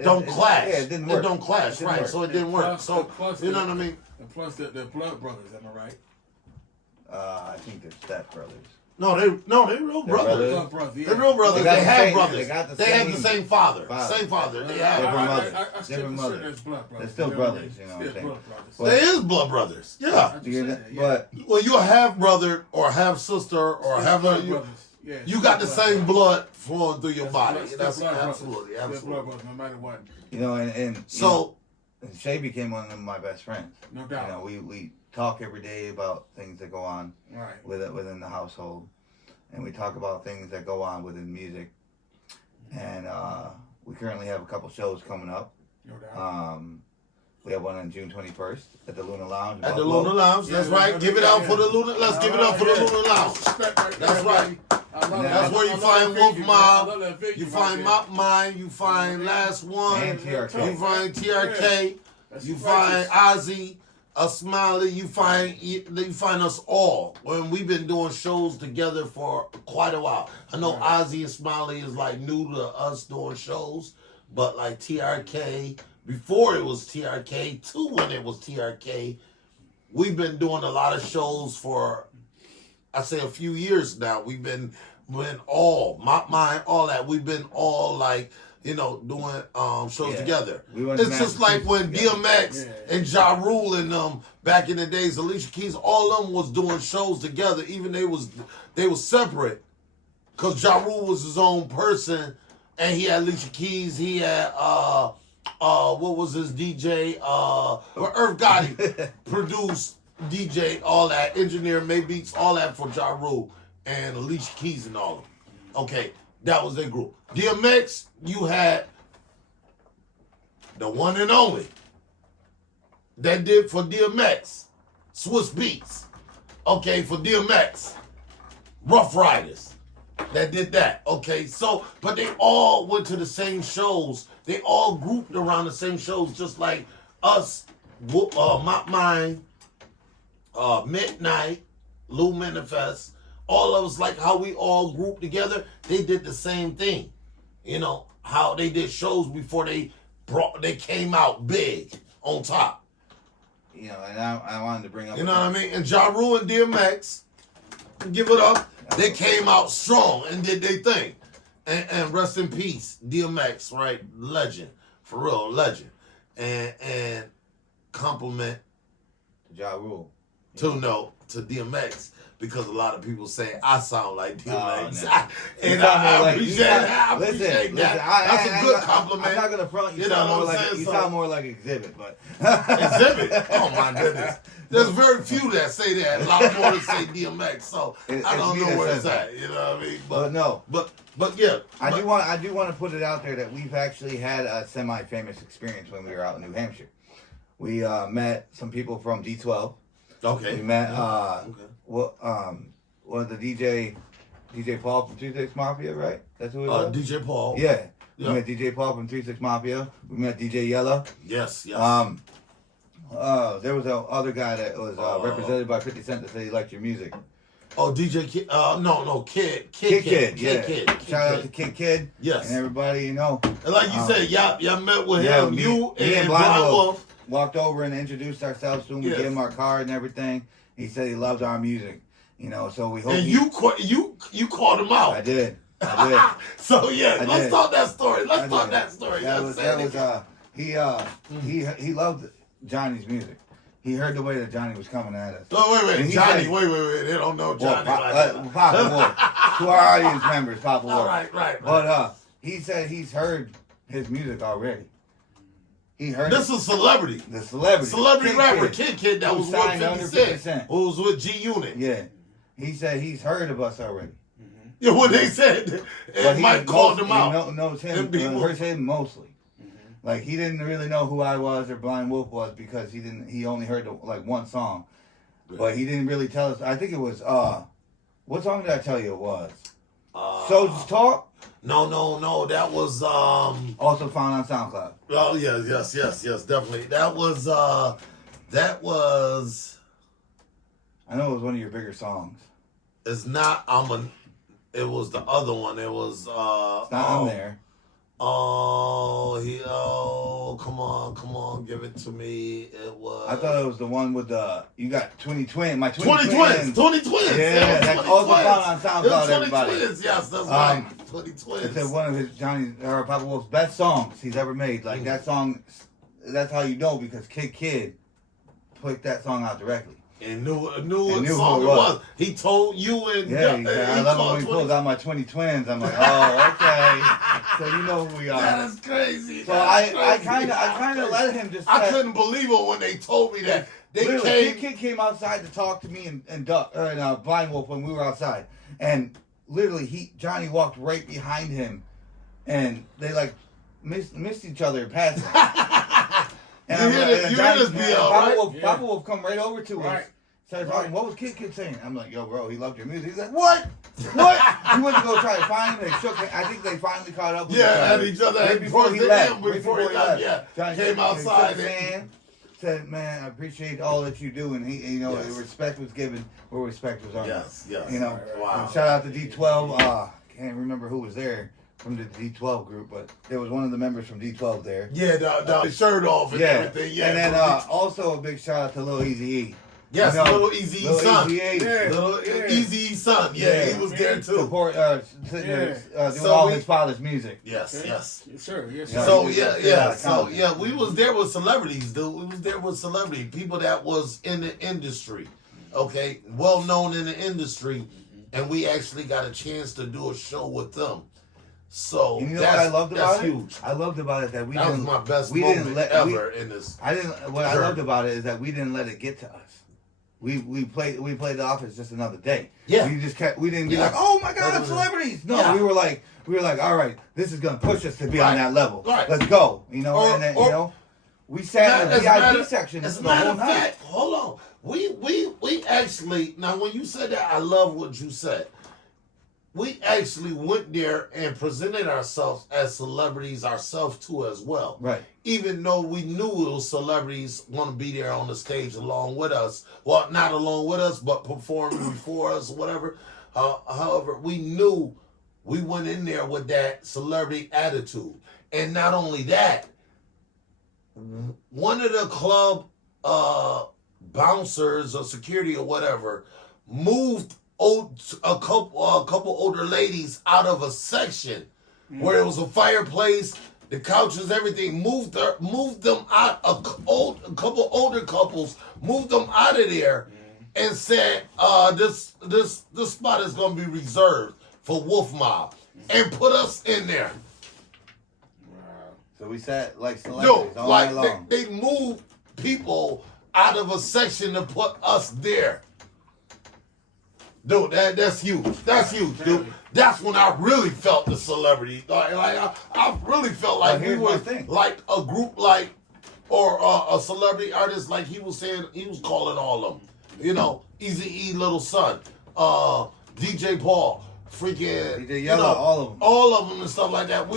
don't clash. Yeah, it didn't work. It don't clash, right? Work. So it didn't work. So you know what I mean? And plus, they're blood brothers. Am I right? I think they're step brothers. No, they real brothers. Blood brothers. Yeah. They're real brothers. They got They the have same- brothers. they got the They have the same same father. father. Same father. They I have. Different mothers. still Different consider mothers. there's blood brothers. They're still brothers, you know what I'm Still saying? blood brothers. But- They is blood brothers. Yeah. I just You get said that? that, But Well, you're a half brother or half sister or half blood you. brothers. Yeah, You got the same blood flowing through your body. Still That's blood brothers. absolutely, Still blood absolutely. brothers, no matter what. you know, and So Shay became one of my best friends. No doubt. You know, we talk every day about things that go on Right. within the household, and we talk about things that go on within music. And we currently have a couple shows coming up. No doubt. We have one on June 21st at the Luna Lounge. at the Buffalo. Luna Lounge, that's right. Give it out for the Luna. Let's give it up for the Luna Lounge. Respect right That's there, right. baby. I love That's that. where you I love find that Wolf venue, Mob. man. I love that venue You right find there. Mop Mine. You find Last One. And TRK. You find TRK. That's You righteous. find Ozzy, a Smiley. You find us all. When we've been doing shows together for quite a while. I know Ozzy and Smiley is like new to us doing shows, but like TRK, before it was TRK, to when it was TRK, we've been doing a lot of shows for, I say, a few years now. We've been all Mop Mine, all that. We've been all like, you know, doing shows Yeah. together. We went to It's just like when Massachusetts DMX and Ja Rule and them back in the days, Alicia Keys, all of them was doing shows together. Even they was separate, cause Ja Rule was his own person, and he had Alicia Keys. He had what was his DJ? Irv Gotti produced, DJ, all that, engineer, made beats, all that for Ja Rule and Alicia Keys and all of them. Okay, that was their group. DMX, you had the one and only that did for DMX, Swiss Beats. Okay, for DMX, Rough Riders that did that. Okay, so, but they all went to the same shows. They all grouped around the same shows, just like us, Mop Mine, Midnight, Lou Manifest, all of us, like how we all grouped together. They did the same thing. You know, how they did shows before they came out big on top. You know, and I wanted to bring up. You know what I mean? And Ja Rule and DMX, give it up. They came out strong and did their thing. And rest in peace, DMX, right? Legend. For real, legend. And compliment Ja Rule. to DMX, because a lot of people say I sound like DMX. no. And You sound more I like- appreciate you that. sound- I appreciate listen, that. I- That's a good I'm compliment. not gonna front. You You know sound what more I'm like saying? you So- sound more like Exhibit, but Exhibit. Oh my goodness. There's very few that say that. A lot more that say DMX. So It's I don't me know that where says it's that. at. You know what I mean? But no, But yeah. I do want to put it out there that we've actually had a semi-famous experience when we were out in New Hampshire. We met some people from D12. Okay. We met Okay. the DJ Paul from 2 Mafia, right? That's who it was. DJ Paul. Yeah, We met DJ Paul from 36 Mafia. We met DJ Yella. Yes. There was a other guy that was represented by 50 Cent that said he liked your music. Oh, DJ Kid. Kid. Shout out to Kid. Yes. And everybody, you know. And like you said, y'all met with him. Me You and and Blind Blind Wolf Wolf. walked over and introduced ourselves to him. We Yes. gave him our card and everything. He said he loved our music. You know, so we hope. And you called him out. I did. So yeah, I let's did. talk that story. I Let's talk did. that story. That was he loved Johnny's music. He heard the way that Johnny was coming at us. Oh, wait, And he Johnny, said- wait. They don't know Johnny PappaWolf. To our audience members, PappaWolf. All right. But he said he's heard his music already. He heard This is celebrity. the celebrity. Celebrity rapper, Kid that Who was signed with under 50 50 Cent. Who was with G Unit. Yeah. He said he's heard of us already. Yeah, when they said, and Mike called him out. He knows him. MBwolf. Heard him mostly. Like he didn't really know who I was or Blind Wolf was because he only heard one song. But he didn't really tell us. I think it was what song did I tell you it was? Soldier's Talk? No. That was Also found on SoundCloud. Oh yes, definitely. That was I know it was one of your bigger songs. it's not it was the other one. It was It's not on there. Come on, give it to me. It was I thought it was the one with you got 20 Twins. My 20 Twins. Yeah, that's also found on SoundCloud, everybody. Twins, yes, that's right. 20 It's Twins. one of his PappaWolf's best songs he's ever made. Like that song, that's how you know because Kid put that song out directly. And knew what who song it it was. was. He told you and Yeah, he said, I love it when he pulls out my 20 Twins. I'm like, oh, okay. So you know who we are. That is crazy. So I kind of let him just. I couldn't believe it when they told me that. They Literally, came. Kid came outside to talk to me and Blind Wolf when we were outside, and literally Johnny walked right behind him, and they like missed each other and passed him. And You hear this BL, right? PappaWolf come right over to us. Right. Started talking, what was Kid saying? I'm like, yo, bro, he loved your music. He's like, what? What? He went to go try to find him. They shook it. I think they finally caught up with Each other. Right before he left. Before he left, yeah. Johnny Came outside. Said, man, I appreciate all that you do. And he, Yes. the respect was given where respect was earned. Yes. You know, Wow. and shout out to D12. Can't remember who was there from the D12 group, but there was one of the members from D12 there. Yeah, the shirt off and everything. Yeah. And then also a big shout out to Lil Eazy-E. yes, you know, little Eazy-E's son. Little Yeah. Eazy-E's son. Yeah, he was there too. Support, sitting there, doing So all we- his father's music. Yes. Yes, sir. Yeah. So Yeah, So we was there with celebrities, dude. We was there with celebrity people that was in the industry, okay, well known in the industry, and we actually got a chance to do a show with them. So And you know what I loved about that's it? huge. I loved about it that we That was didn't. my best we moment didn't let- ever in this. What I Sure. loved about it is that we didn't let it get to us. We played The Office just another day. Yeah. We just kept. We didn't be Yeah. like, oh my God, celebrities. No, Yeah. we were like, all right, this is gonna push us to be on Right. that level. Right. Let's go. You know, and then we sat in the VIP section As a the matter whole of night. fact, hold on. We actually, now when you said that, I love what you said. We actually went there and presented ourselves as celebrities ourselves too as well. Right. Even though we knew those celebrities want to be there on the stage along with us. Well, not along with us, but performing before us, whatever. However, we knew we went in there with that celebrity attitude. And not only that, one of the club bouncers or security or whatever moved a couple older ladies out of a section where it was a fireplace, the couches, everything. Moved them out. A couple older couples moved them out of there and said, "This spot is going to be reserved for Wolf Mob," and put us in there. So we sat like celebrities all night long. They moved people out of a section to put us there. Dude, that's huge. That's huge, dude. That's when I really felt the celebrity. I really felt like we here's my were thing. like a group, or a celebrity artist, like he was saying. He was calling all of them. You know, Eazy-E, Little Son, DJ Paul, freaking DJ Yellow, all of them and stuff like that.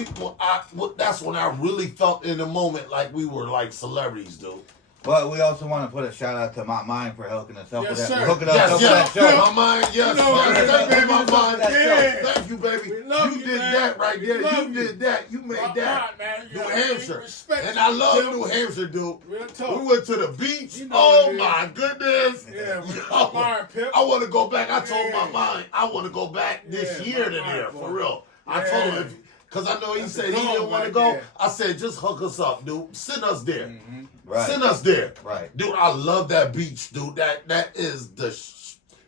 That's when I really felt in the moment like we were like celebrities, dude. But we also want to put a shout out to My Mind for hooking us up with Yes, that. sir. Hooking us up with that show. My Mind, yes. You know what Thank you, baby, My Mind. yeah. Thank you, baby. We love You you, did man. that right there. We love You you. did that. You made that. Man, New Hampshire. Respect And I love Tim. New Hampshire, dude. Real talk. We went to the beach. You know Oh it is. my goodness. Yeah, man. Yo, My Mind, Pip. I want to go back. I told Yeah. My Mind I want to go back this Yeah, year My to Mind, there, boy. for real. I Yeah. told him, because I know he That's said a he didn't dog want to right go. there. I said, just hook us up, dude. Send us there. Mm-hmm. Right. Send us there. Right. Dude, I love that beach, dude. That is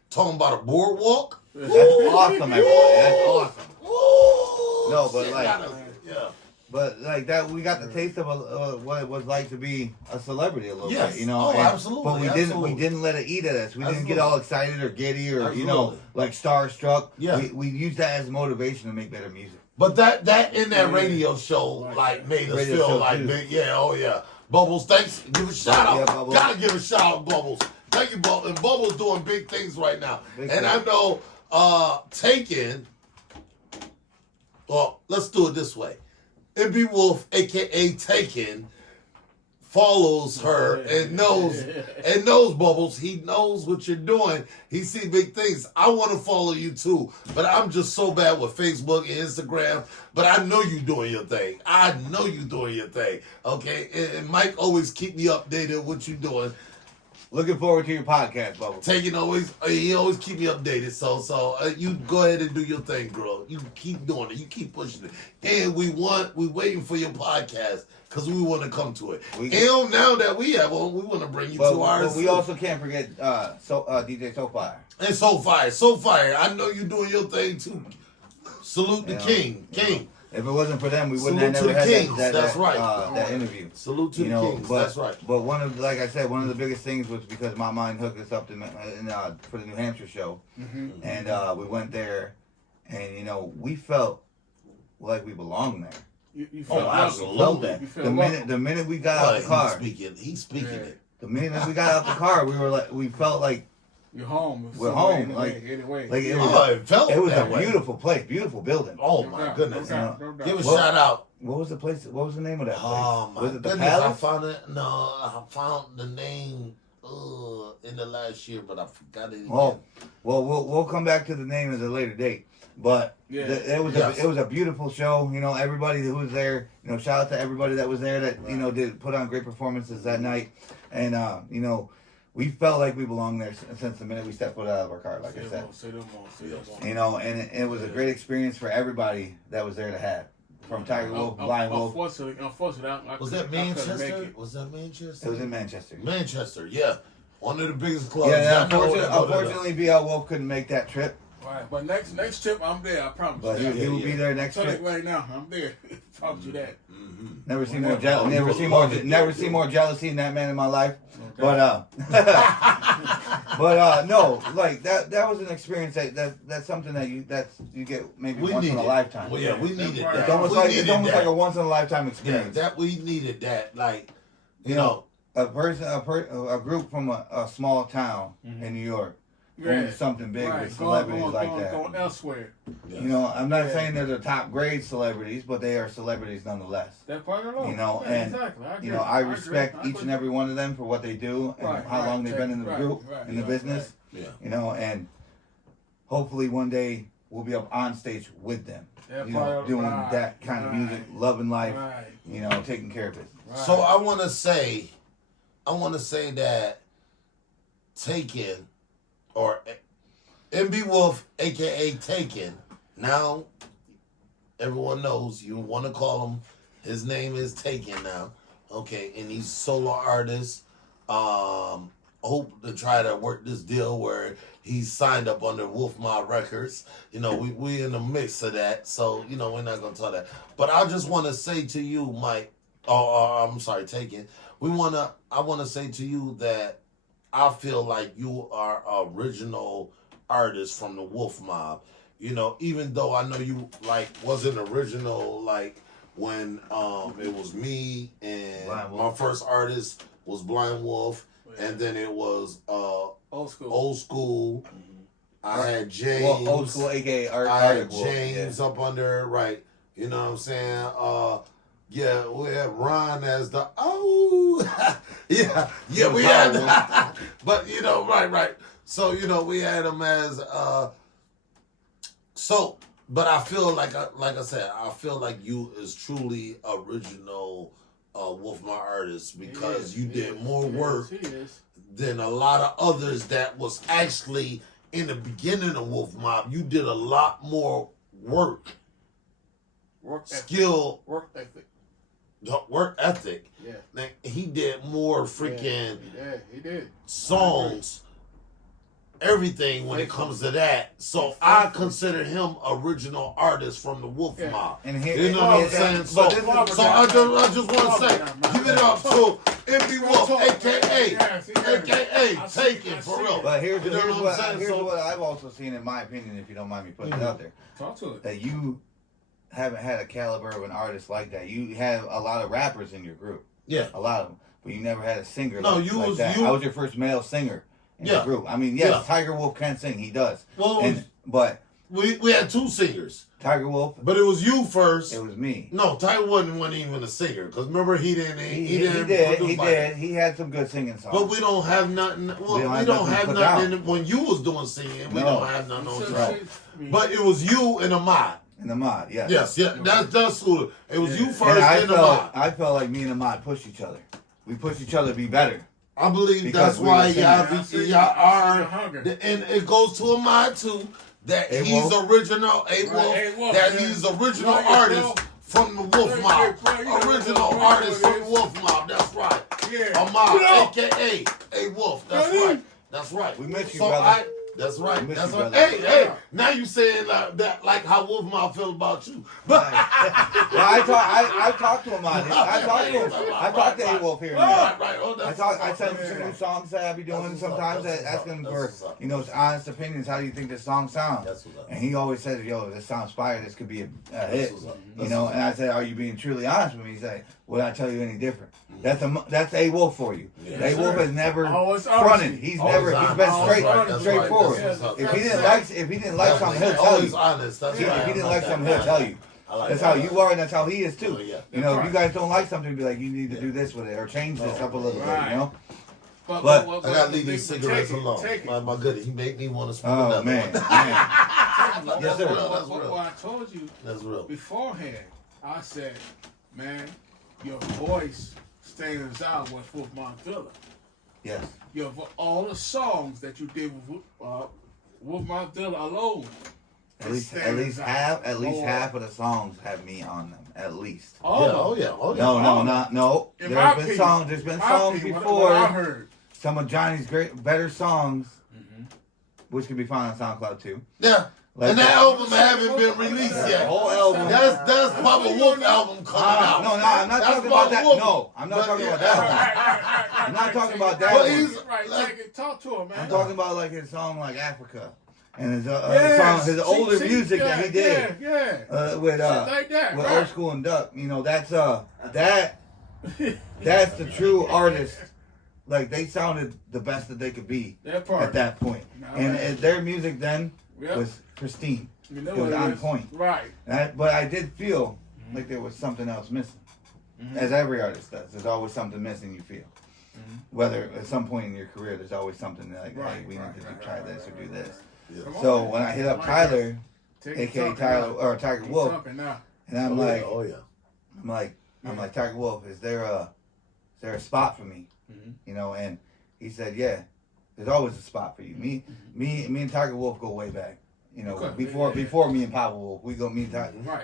talking about a boardwalk. That's awesome, everybody. That's awesome. Ooh, No, but shit, like- yeah. But like that, we got the taste of what it was like to be a celebrity a little Yes. bit, you know. Oh, and- absolutely, But we absolutely. didn't let it eat at us. We didn't get Absolutely. all excited or giddy or you know Absolutely. like starstruck. Yeah. We used that as motivation to make better music. But that in that radio show like made us Radio feel show, like too. big. Yeah, oh yeah. Bubbles, thanks. Give a shout out. Yeah, Bubbles. Gotta give a shout out, Bubbles. Thank you, Bubbles. And Bubbles doing big things right now. Big and things. I know Taken. Well, let's do it this way. MBwolf AKA Taken follows her and knows Bubbles. He knows what you're doing. He see big things. I want to follow you too, but I'm just so bad with Facebook and Instagram. But I know you doing your thing. I know you doing your thing. Okay, and Mike always keep me updated what you doing. Looking forward to your podcast, Bubbles. He always keep me updated. So you go ahead and do your thing, girl. You keep doing it. You keep pushing it. And we waiting for your podcast because we want to come to it. And now that we have one, we want to bring you to ours. But we also can't forget DJ SoFire. And so fire. I know you doing your thing too. Salute the king. If it wasn't for them, we wouldn't Salute have to never the had kings. that That's right. that interview. Salute to the kings. But, That's right. But like I said, one of the biggest things was because My Mind hooked us up for the New Hampshire show, and we went there, and we felt like we belonged there. You Oh, feel absolutely. We felt that. You feel The minute we got out the car, He's speaking it. the minute we got out the car, we felt like You're home. We're home, Anyway. like it It was that a way. beautiful place, beautiful building. Oh my goodness. No doubt. Give a Well, shout out. What was the place? What was the name of that place? Oh my was it the goodness, Palace? I found it. No, I found the name in the last year, but I forgot it again. Well, we'll come back to the name at a later date. But Yeah. it was a beautiful show. Everybody who was there. Shout out to everybody that was there that did put on great performances that night. And we felt like we belonged there since the minute we stepped foot out of our car. Like I said, Say them more. and it was a great experience for everybody that was there to have. From Tiger Wolf, Blind Wolf. Unfortunately, I Was that couldn't make Manchester? it. Was that Manchester? It was in Manchester. Manchester, yeah. One of the biggest clubs. Yeah, I know that go to unfortunately, BL couldn't make that trip, Right, but next trip I'm there. I promise. but you. he will be there next Tell you trip. right now, I'm there. Promise you that. Never see Whenever. more jealousy. Never see more jealousy in that man in my life. Okay. But no, like that was an experience that's something that you get maybe once in a lifetime. Well, yeah, we needed right. that. It's almost We like needed like a that. once in a lifetime Yeah, experience. that we needed that. Like, You know, a group from a small town in New York doing something big with celebrities like that. Going elsewhere. yes. I'm not saying they're the top grade celebrities, but they are celebrities nonetheless. That part of the law. Yeah, and exactly. I agree. I agree. respect I each agree. and every one of them for what they do and Right, how long they've been in the group, in the business. Yeah. And hopefully one day we'll be up on stage with them. That part of- Doing right, that kind of right, music, loving life, Right. taking care of it. Right. So I want to say that Taken or MBwolf AKA Taken. Now everyone knows you want to call him. His name is Taken now. Okay, and he's solo artist. Hope to try to work this deal where he's signed up under Wolf Mob Records. We in the mix of that, so we're not gonna tell that. But I just want to say to you, Mike. I'm sorry, Taken. I want to say to you that I feel like you are an original artist from the Wolf Mob. Even though I know you wasn't original when it was me and Blind my Wolf. first artist was Blind Wolf, and then it was Old school. Old School, I had James. Well, old school AKA Art. I had Arctic Wolf, James up under it, right? You know what I'm saying? Yeah, we had Ron as the yeah, we had, but you know, right. So you know, we had him as so. But I feel like I said, I feel like you is truly original Wolf Mob artist because you did more work than a lot of others that was actually in the beginning of Wolf Mob. You did a lot more work, skill, work ethic. work ethic. Yeah. Like, he did more freaking he did. songs, everything when it comes to that. So I consider him original artist from the Wolf Mob. And here, You know what I'm saying? So I just want to say, give it up to MBwolf AKA Taken for real. But here's You know what I'm saying? what I've also seen, in my opinion, if you don't mind me putting it out there, Talk to it. that you haven't had a caliber of an artist like that. You have a lot of rappers in your group, Yeah. a lot of them, but you never had a singer. No, like, like that. I was your first male singer in the group. I mean, yes, Tiger Wolf can sing, he does. Well, but we had two singers. Tiger Wolf, But it was you first. it was me. No, Tiger wasn't even a singer. Because remember, he didn't He produce like did. that. He had some good singing songs. But we don't have nothing. Well, we don't have nothing. When you was doing singing, we don't have nothing on track. But it was you and Ahmad. In the mod, yes. Yes, yeah, that's who. It was you first And and Ahmad. I felt like me and Ahmad pushed each other. We pushed each other to be better. I believe Because that's we why were y'all are. And it goes to Ahmad too. That he's original, A-Wolf, that he's original artist from the Wolf Mob. Original artist from the Wolf Mob, that's right. Ahmad, a.k.a. A-Wolf, that's right. That's right. We met you, so brother. That's right. We That's met you, right. brother. Hey, now you saying that like how Wolf Mob feel about you. Well, I talked to him on it. I talked to A-Wolf here and there. Right. I tell him some new songs that I be doing sometimes. I ask him for, his honest opinions. How do you think this song sounds? That's what's up. And he always says, yo, this sounds fire. This could be a hit. what's up. And I said, are you being truly honest with me? He said, would I tell you any different? That's A-Wolf for you. Yeah. A-Wolf has never Always fronted. He's been straightforward. That's If he didn't like something, he'll tell always you. honest. That's If he didn't like something, he'll tell you. That's how you are, and that's how he is too. Yeah. If you guys don't like something, be like, you need to do this with it or change this up a little bit. But I gotta leave these cigarettes alone. My goodie, he made me want to smoke another Oh man, one. Yes, sir. That's What real. I told you That's real. beforehand, I said, man, your voice stands out with Wolf Montilla. Yes. All the songs that you did with Wolf Montilla alone. At least half of the songs have me on them. At least. Oh yeah. No. In my opinion, There's been songs what I before. heard. Some of Johnny's better songs, which can be found on SoundCloud too. Yeah. Like And that album haven't been released The yet. whole album. That's PappaWolf album coming out. No, I'm not That's talking about that. PappaWolf. No, I'm not talking about that one. I'm not talking about that But one. he's Right, talk to him, man. I'm talking about like his song like Africa, and his Yes. his older music that he did with Shit like that, with right. Old School and Duck. That's that's the true artist. Like they sounded the best that they could be That part. at that point, and their music then was pristine. You know It was what on is. point. Right. But I did feel like there was something else missing, as every artist does. There's always something missing. You feel, whether at some point in your career, there's always something like, hey, we need to try this or do this. Yeah. So when I hit up Tyler, Take aka Tiger Wolf, now. and I'm like, oh yeah. I'm like Tiger Wolf, is there a spot for me? And he said, yeah, there's always a spot for you. Me and Tiger Wolf go way back. Before me and PappaWolf, me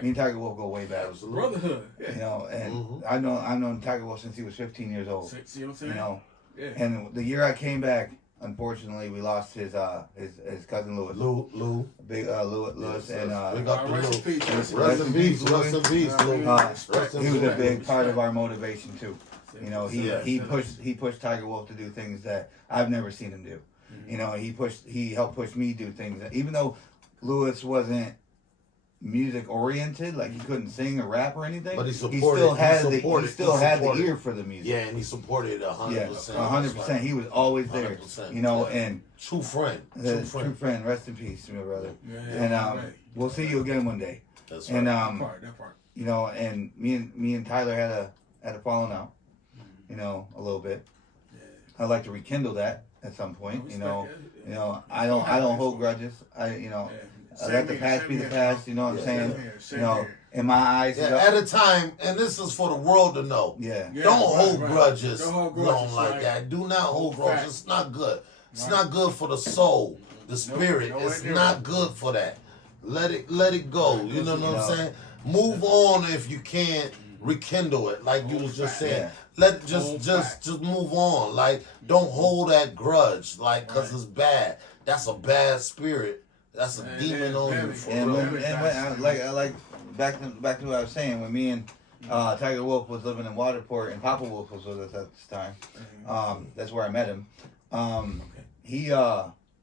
and Tiger Wolf go way back. Absolutely. Brotherhood. Yeah. And I've known Tiger Wolf since he was 15 years old. See what I'm saying? Yeah. And the year I came back, unfortunately, we lost his cousin Lewis. Lou. Big Lewis, and Big up to Rest in Lou. peace. Rest in peace, Lou. he was a big part of our motivation too. He Yeah. pushed Tiger Wolf to do things that I've never seen him do. He helped push me do things that, even though Lewis wasn't music oriented, like he couldn't sing or rap or anything. But he still supported- had he he supported- still he had the supported. ear for the music. Yeah, and he supported 100%. Yeah, 100%. He was always there. 100%, You know, yeah. and True friend. the true friend. Rest in peace, my brother. Yeah, And right. we'll see you again one day. That's And right. That part. you know, and me and Tyler had a falling out. You know, a little bit. I'd like to rekindle that at some point. You know, I don't hold grudges. I let the past be the past. You know what I'm saying? You know, in my eyes. Yeah, at a time, and this is for the world to know. Yeah. Yeah, Don't right, hold right. grudges Don't hold long grudges, like right. that. Do not hold Fact. grudges. It's not good. It's Right. not good for the soul, the spirit. no, it's it isn't. not good for that. Let it go. You know what I'm saying? Move on if you can't rekindle it, like you was just saying. Yeah. Let just move on. Like don't hold that grudge, like because it's bad. That's a bad spirit. That's a Man, demon yeah, on you. very For And real. when I like back to what I was saying, when me and Tiger Wolf was living in Waterport and PappaWolf was with us at this time. That's where I met him.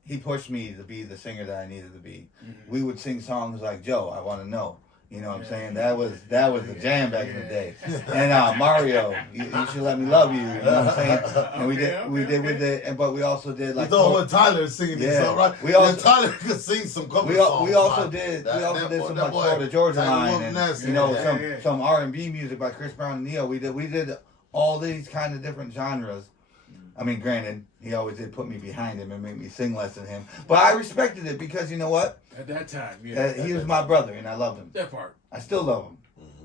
He pushed me to be the singer that I needed to be. We would sing songs like Joe, I Want to Know. You know what I'm saying? That was the jam back in the day. And Mario, you should let me love you. You know what I'm saying? And we did with it, but we also did You like. know what Tyler singing this Yeah. song, right? We also- Tyler could sing some cover We songs. also man. did That some boy- like Florida Georgia Tyler Line Wolf and nasty. you know Yeah. some R&B music by Chris Brown and Neo. We did all these kind of different genres. I mean, granted, he always did put me behind him and make me sing less than him, but I respected it because you know what? At that time, yeah. He was my brother and I loved him. That part. I still love him.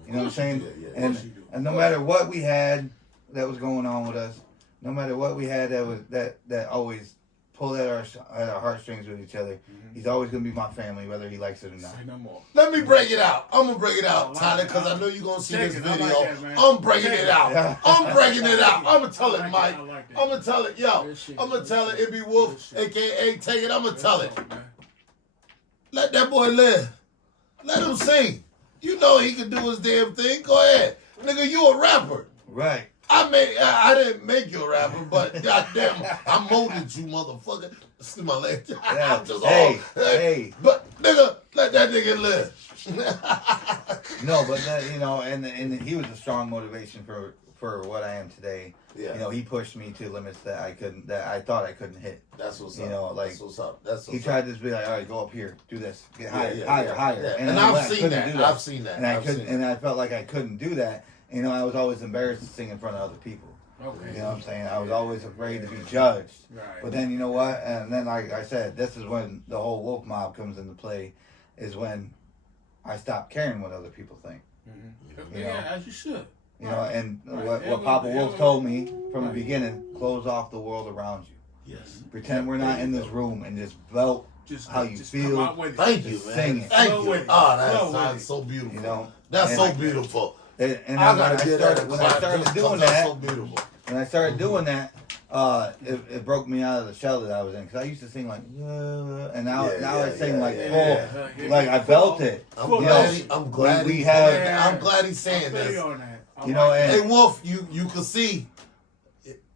You know what I'm saying? do, yeah. And Of course you do. and no matter what we had that was going on with us, no matter what we had that always pulled at our heartstrings with each other, he's always gonna be my family, whether he likes it or not. Say no more. Let me break it out. I'm gonna break it out, I like Tyler, it. because I know you're gonna see Take this it. I like video. that, man. I'm breaking Take it it. out. I'm breaking it out. I'm gonna tell I it, like Mike. it. I like that. I'm gonna tell it, yo. Good shit. I'm gonna Good tell it, shit. MBwolf Good shit. AKA, take it. I'm gonna tell it. Man. Let that boy live. Let him sing. You know he can do his damn thing. Go ahead, nigga. You a rapper. Right. I didn't make you a rapper, but goddamn, I molded you, motherfucker. See my leg. I'm just Hey. But nigga, let that nigga live. No, but you know, and he was a strong motivation for what I am today. Yeah. You know, he pushed me to limits that I thought I couldn't hit. That's what's up. You know, like, that's what's up. That's what's He up. tried to be like, all right, go up here, do this, get higher, Yeah, higher, yeah, higher. yeah. And I I've seen couldn't that. do I've seen that. And I I've couldn't, seen and I felt like I couldn't do that. You know, I was always embarrassed to sing in front of other people. Okay. You know what I'm saying? I was always afraid to be judged. Right. But then you know what? And then, like I said, this is when the whole wolf mob comes into play. Is when I stop caring what other people think. Mm-hmm. You Yeah, know. as you should. You know, and Right. what Ever- Papa Wolf ever- told me from the Right. beginning: close off the world around you. Yes. Pretend we're not in this room and just vote Just how you just feel. Come out with it. Thank you, Just man. sing it. Thank Flow you. with it. Oh, that Flow with sounds it. so beautiful. You know, That's and so like- beautiful. And I when I gotta get that. started doing That's that, so beautiful. when I started doing that, it broke me out of the shell that I was in. Because I used to sing like, and now I sing like full, yeah. like I felt it. I'm Full glad. of- I'm glad. we he's have- saying that. I'm glad he's I saying feel you this. on that. I You know, like and- Hey Wolf, you can see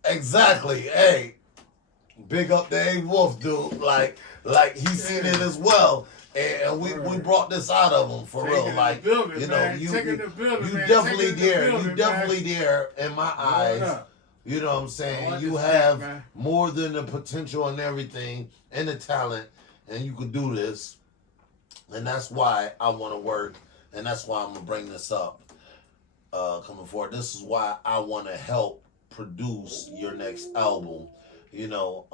exactly. Hey, big up to A Wolf, dude. Like he's seen it as well. And we brought this out of him for Taking real. the Like building, you know, man. you Taking the building, you man. definitely Taking the there. You building, definitely there in my eyes. up? You know what I'm I saying? like You this have thing, man. more than the potential and everything and the talent, and you could do this. And that's why I want to work, and that's why I'm gonna bring this up coming forward. This is why I want to help produce your next album. You know,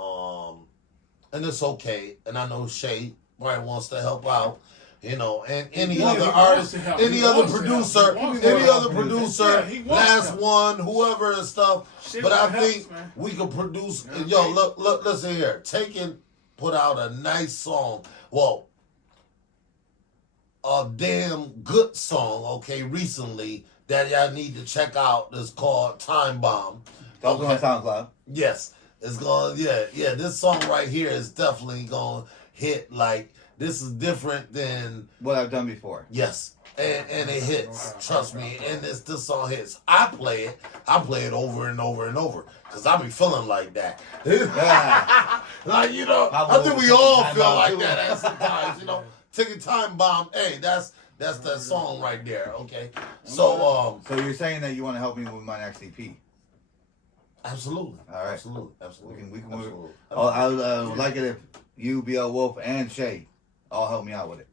and it's okay. And I know Shay probably wants to help out. You know, and any Yeah, other he artist, wants to help. any He other wants to help. producer, He wants to any help. other producer, Yeah, he wants last to. one, whoever and stuff. Shit But I helps, think man. we could produce. Yeah, Yo, okay. look, listen here. Taken put out a nice song. Well, a damn good song. Okay, recently that y'all need to check out. Is called Time Bomb. That was on SoundCloud. Yes, it's going. Yeah. This song right here is definitely going to hit. Like this is different than. What I've done before. Yes. And it hits, trust me. And this song hits. I play it over and over and over. Cause I be feeling like that. Yeah. Like, you know, I think we all feel like that at sometimes, you know. Taking Time Bomb, hey, That's that song right there. Okay. So So you're saying that you want to help me with my next EP? absolutely. All right. Absolutely. Absolutely. We can absolutely. Oh, I would like it if you, MBwolf, and Shay all help me out with it.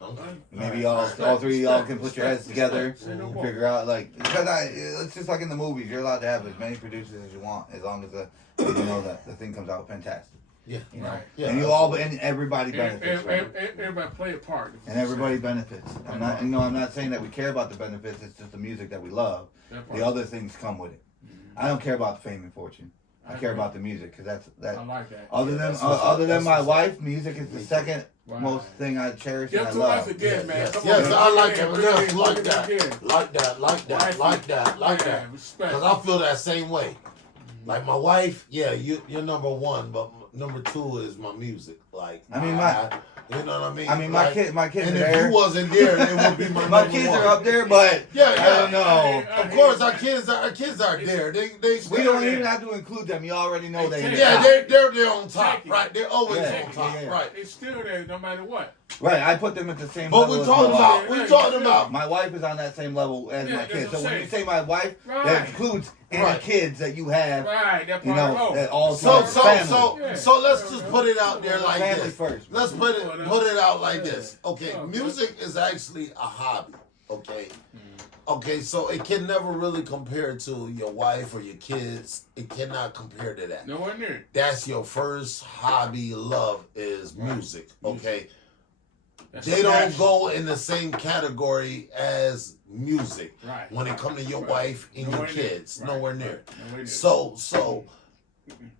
Okay. Maybe All all right. three of y'all can put your heads together Say no and more. figure out because it's just like in the movies. You're allowed to have as many producers as you want as long as you know that the thing comes out fantastic. Yeah. You know, Right. Yeah, and you all and everybody And- benefits. and- Right? and everybody play a part. And everybody benefits. I'm not saying that we care about the benefits. It's just the music that we love. That part. The other things come with it. I don't care about the fame and fortune. I care agree. about the music because I like that. other than my that's wife, music is the second Right. most thing I cherish and Give I to life love. again, man. Yes, Come yes, on. I like that. Bring it Yes, in, like bring it that. in. Like that. Like that. Wifey. Like that. Like Yeah, that. respect. Because I feel that same way. Like my wife, yeah, you're number one, but number two is my music. Like I mean, you know what I mean? I mean, Like, my kids and are if there. you wasn't there, it would be my My number kids one. are up there, but Yeah, I yeah. don't know. Of course, our kids are there. They We don't even have to include them. You already know they. yeah, they're on top, Take it. right? They're always Yeah, on top, yeah. right? It's still there no matter what. Right, I put them at the same But level. we're as talking my about wife. My wife is on that same level as Yeah, my that's kids. So what I'm when you saying. say my wife, Right. that includes any Right. kids that you have. Right, that You part. know, that all So family. Yeah. so let's just put it out there like Family this. first. Let's put it out like this. Okay, Oh, music is actually a hobby. Okay. Okay, so it can never really compare to your wife or your kids. It cannot compare to that. No one near. That's your first hobby, love is music. Okay. That's They a don't passion. go in the same category as music Right. when it comes to your Right. wife and Nowhere your near. kids. Right. Nowhere near. Right. Nowhere near. So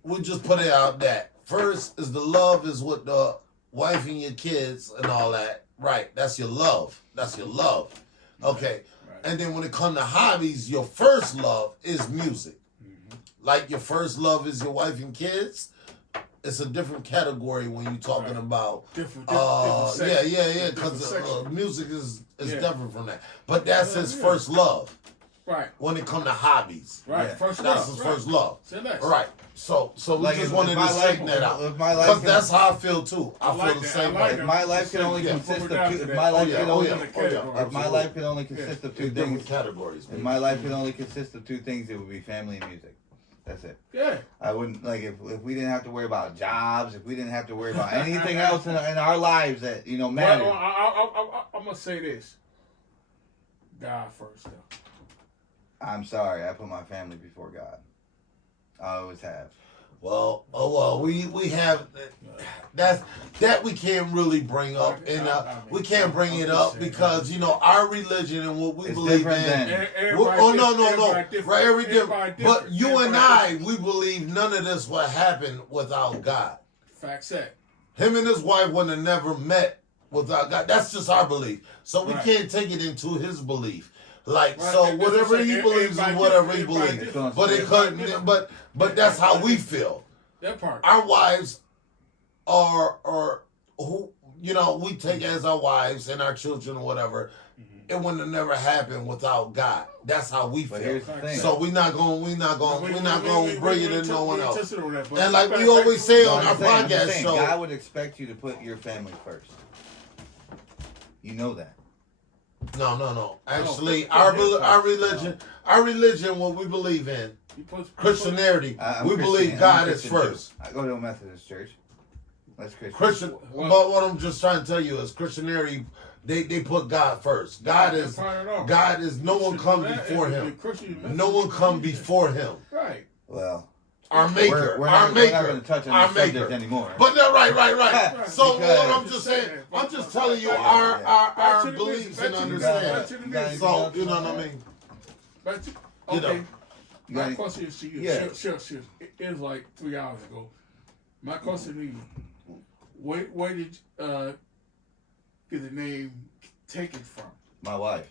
we just put it out that first is the love is with the wife and your kids and all that. Right. That's your love. That's your love. Okay. Right. And then when it comes to hobbies, your first love is music. Like your first love is your wife and kids. It's a different category when you're talking Right. about different yeah, section. because Different section. music is Yeah. different from that. But that's his Yeah. first love Right. when it comes to hobbies. Right. Yeah. First That's love. his Right. first love. Say less. Right. So we Like, just if wanted my to life- straighten that out. if my life Because can- that's how I feel too. I like feel the that. same I like way. that. My life can only Yeah. consist Put of it down two. to that. My life Oh, yeah. can Oh, only. yeah. If my life can only consist of two It's different things, categories. if my life can only consist of two things, it would be family and music. That's it. Yeah. I wouldn't like if we didn't have to worry about jobs, if we didn't have to worry about anything else in our lives that matter. Well, I'm gonna say this. God first, though. I'm sorry, I put my family before God. I always have. Well, we have that we can't really bring up, and we can't bring it up because our religion and what we It's believe different in. than- Oh no, right? Every Everybody different. But you and Everybody I, we believe none of this would happen without God. Fact set. Him and his wife would have never met without God. That's just our belief. So we Right. can't take it into his belief. Like Right, so, and that's whatever what I'm he saying, believes is everybody whatever he different, believes. everybody But it different. couldn't. But that's how we feel. That part. Our wives are who we take as our wives and our children or whatever. It wouldn't have never happened without God. That's how we But feel. here's the thing. So we're not going to bring it in no one else. And And like we always say No, on I'm our just saying, I'm just podcast saying, show, God would expect you to put your family first. You know that. no. Actually, put our him our religion, what we believe in, Christianity, I'm we Christian, believe I'm God is Christian too. first. I go to a Methodist church. That's Christian. Christian, Well- but what I'm just trying to tell you is Christianity, they put God first. God is no one come before him. No one come before him. Right. Well, Our maker, we're our not maker, going to touch on our the subject maker. anymore. But no, right. So Because- what I'm just saying, I'm just telling you Yeah, our Back to the beliefs music, and back to the music, understanding. back to the You got music. So you know what I mean. Back to- You know. Okay. You My got question is to you. Yeah. Sure. It was like 3 hours ago. My question to you: Where did get the name taken from? my wife.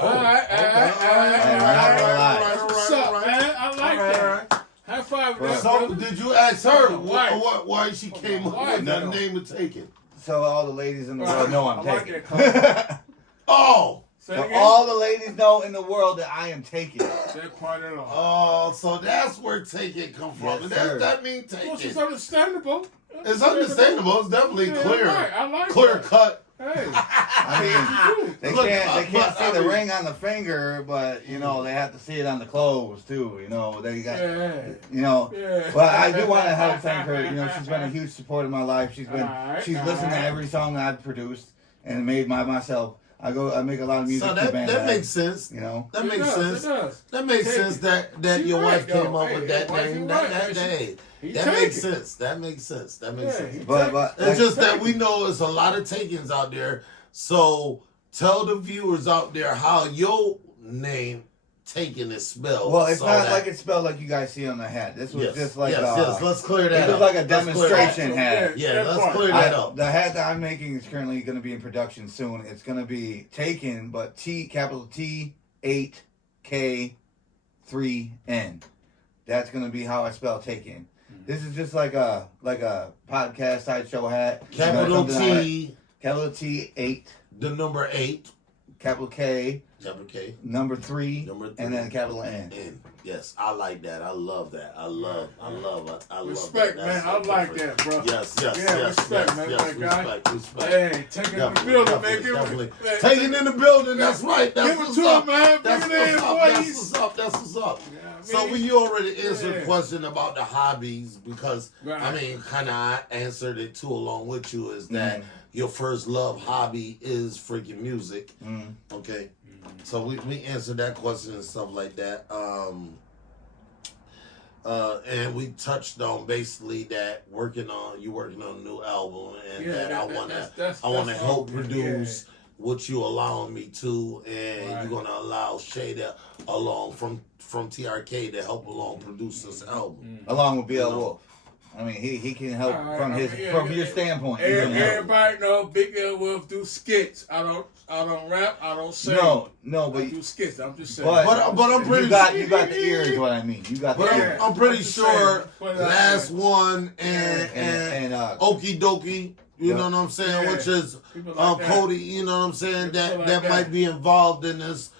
All right. I'm not gonna lie. What's up, man? I like that. High five, Bro. that, So brother. did you ask her Why? why she came up Why? with that No. name of taken? So all the ladies in the world know I'm I like taken. that Oh, Say it So again. all the ladies know in the world that I am taken. That part at all. so that's where taken come from. Yes, And sir. that mean Well, it's taken. understandable. It's understandable. It's definitely Yeah, clear, right. I like clear that. cut. Hey, I mean, they Look, can't see I the mean- ring on the finger, but you know they have to see it on the clothes too. You know they got, you know. Yeah. But I do want to help thank her. You know, she's been a huge support in my life. She's Alright, listened to every song I've produced and made by myself. I make a lot of music. So to bands that makes sense. You know. That It makes does, sense. It does. That makes Take sense it. that She your right, wife came though. up Hey, with that your wife, name. you That right. day. He That take makes it. sense. That makes sense. That makes Yeah, sense. But It's just that we know there's a lot of takings out there. So tell the viewers out there how your name taken is spelled. Well, it's so not that- like it's spelled like you guys see on the hat. This was just like yes. Let's clear that it was up. like a Let's clear that demonstration up. hat. Yeah, That let's part. clear that up. The hat that I'm making is currently going to be in production soon. It's going to be taken, but capital T8K3N. That's going to be how I spell taken. This is just like a podcast sideshow hat. Capital You know, something T, capital T8, the number 8, capital K, capital K, number 3, number 3, and then capital N. N. Yes, I like that. I love that. I love Respect, that. man. That's I so like different. that, bro. Yes, Respect, man. yes, my guy. respect. Hey, take it in the building, man. Give Definitely. it. Man, Taking in the building, that's right. That's Give it what's to up. him, man. That's Bring it in, what's up. That's boys. what's up. That's what's up. Yeah, I So mean, you already answered yeah. the question about the hobbies because Right. I mean, kind of answered it too along with you is that your first love hobby is freaking music. Okay, so we answered that question and stuff like that. And we touched on basically that working on a new album and Yeah, that I that's want to help all good. produce what you allowing me to, and Right. you're gonna allow Shada along from TRK to help along produce this album. Along with BWolf. I mean, he can help Alright, from I his mean, yeah, from yeah, your yeah. standpoint. He can help. Everybody know Big Wolf do skits. I don't rap. I don't sing. No, I but do skits. I'm just saying. But I'm pretty you got the ear is what I mean. You got the But ear. I'm pretty I'm just sure saying, last one and And Okie Dokie, you Yeah. know what I'm saying, Yeah. which is People like that. Cody, you know what I'm saying, People that like that that. might be involved in this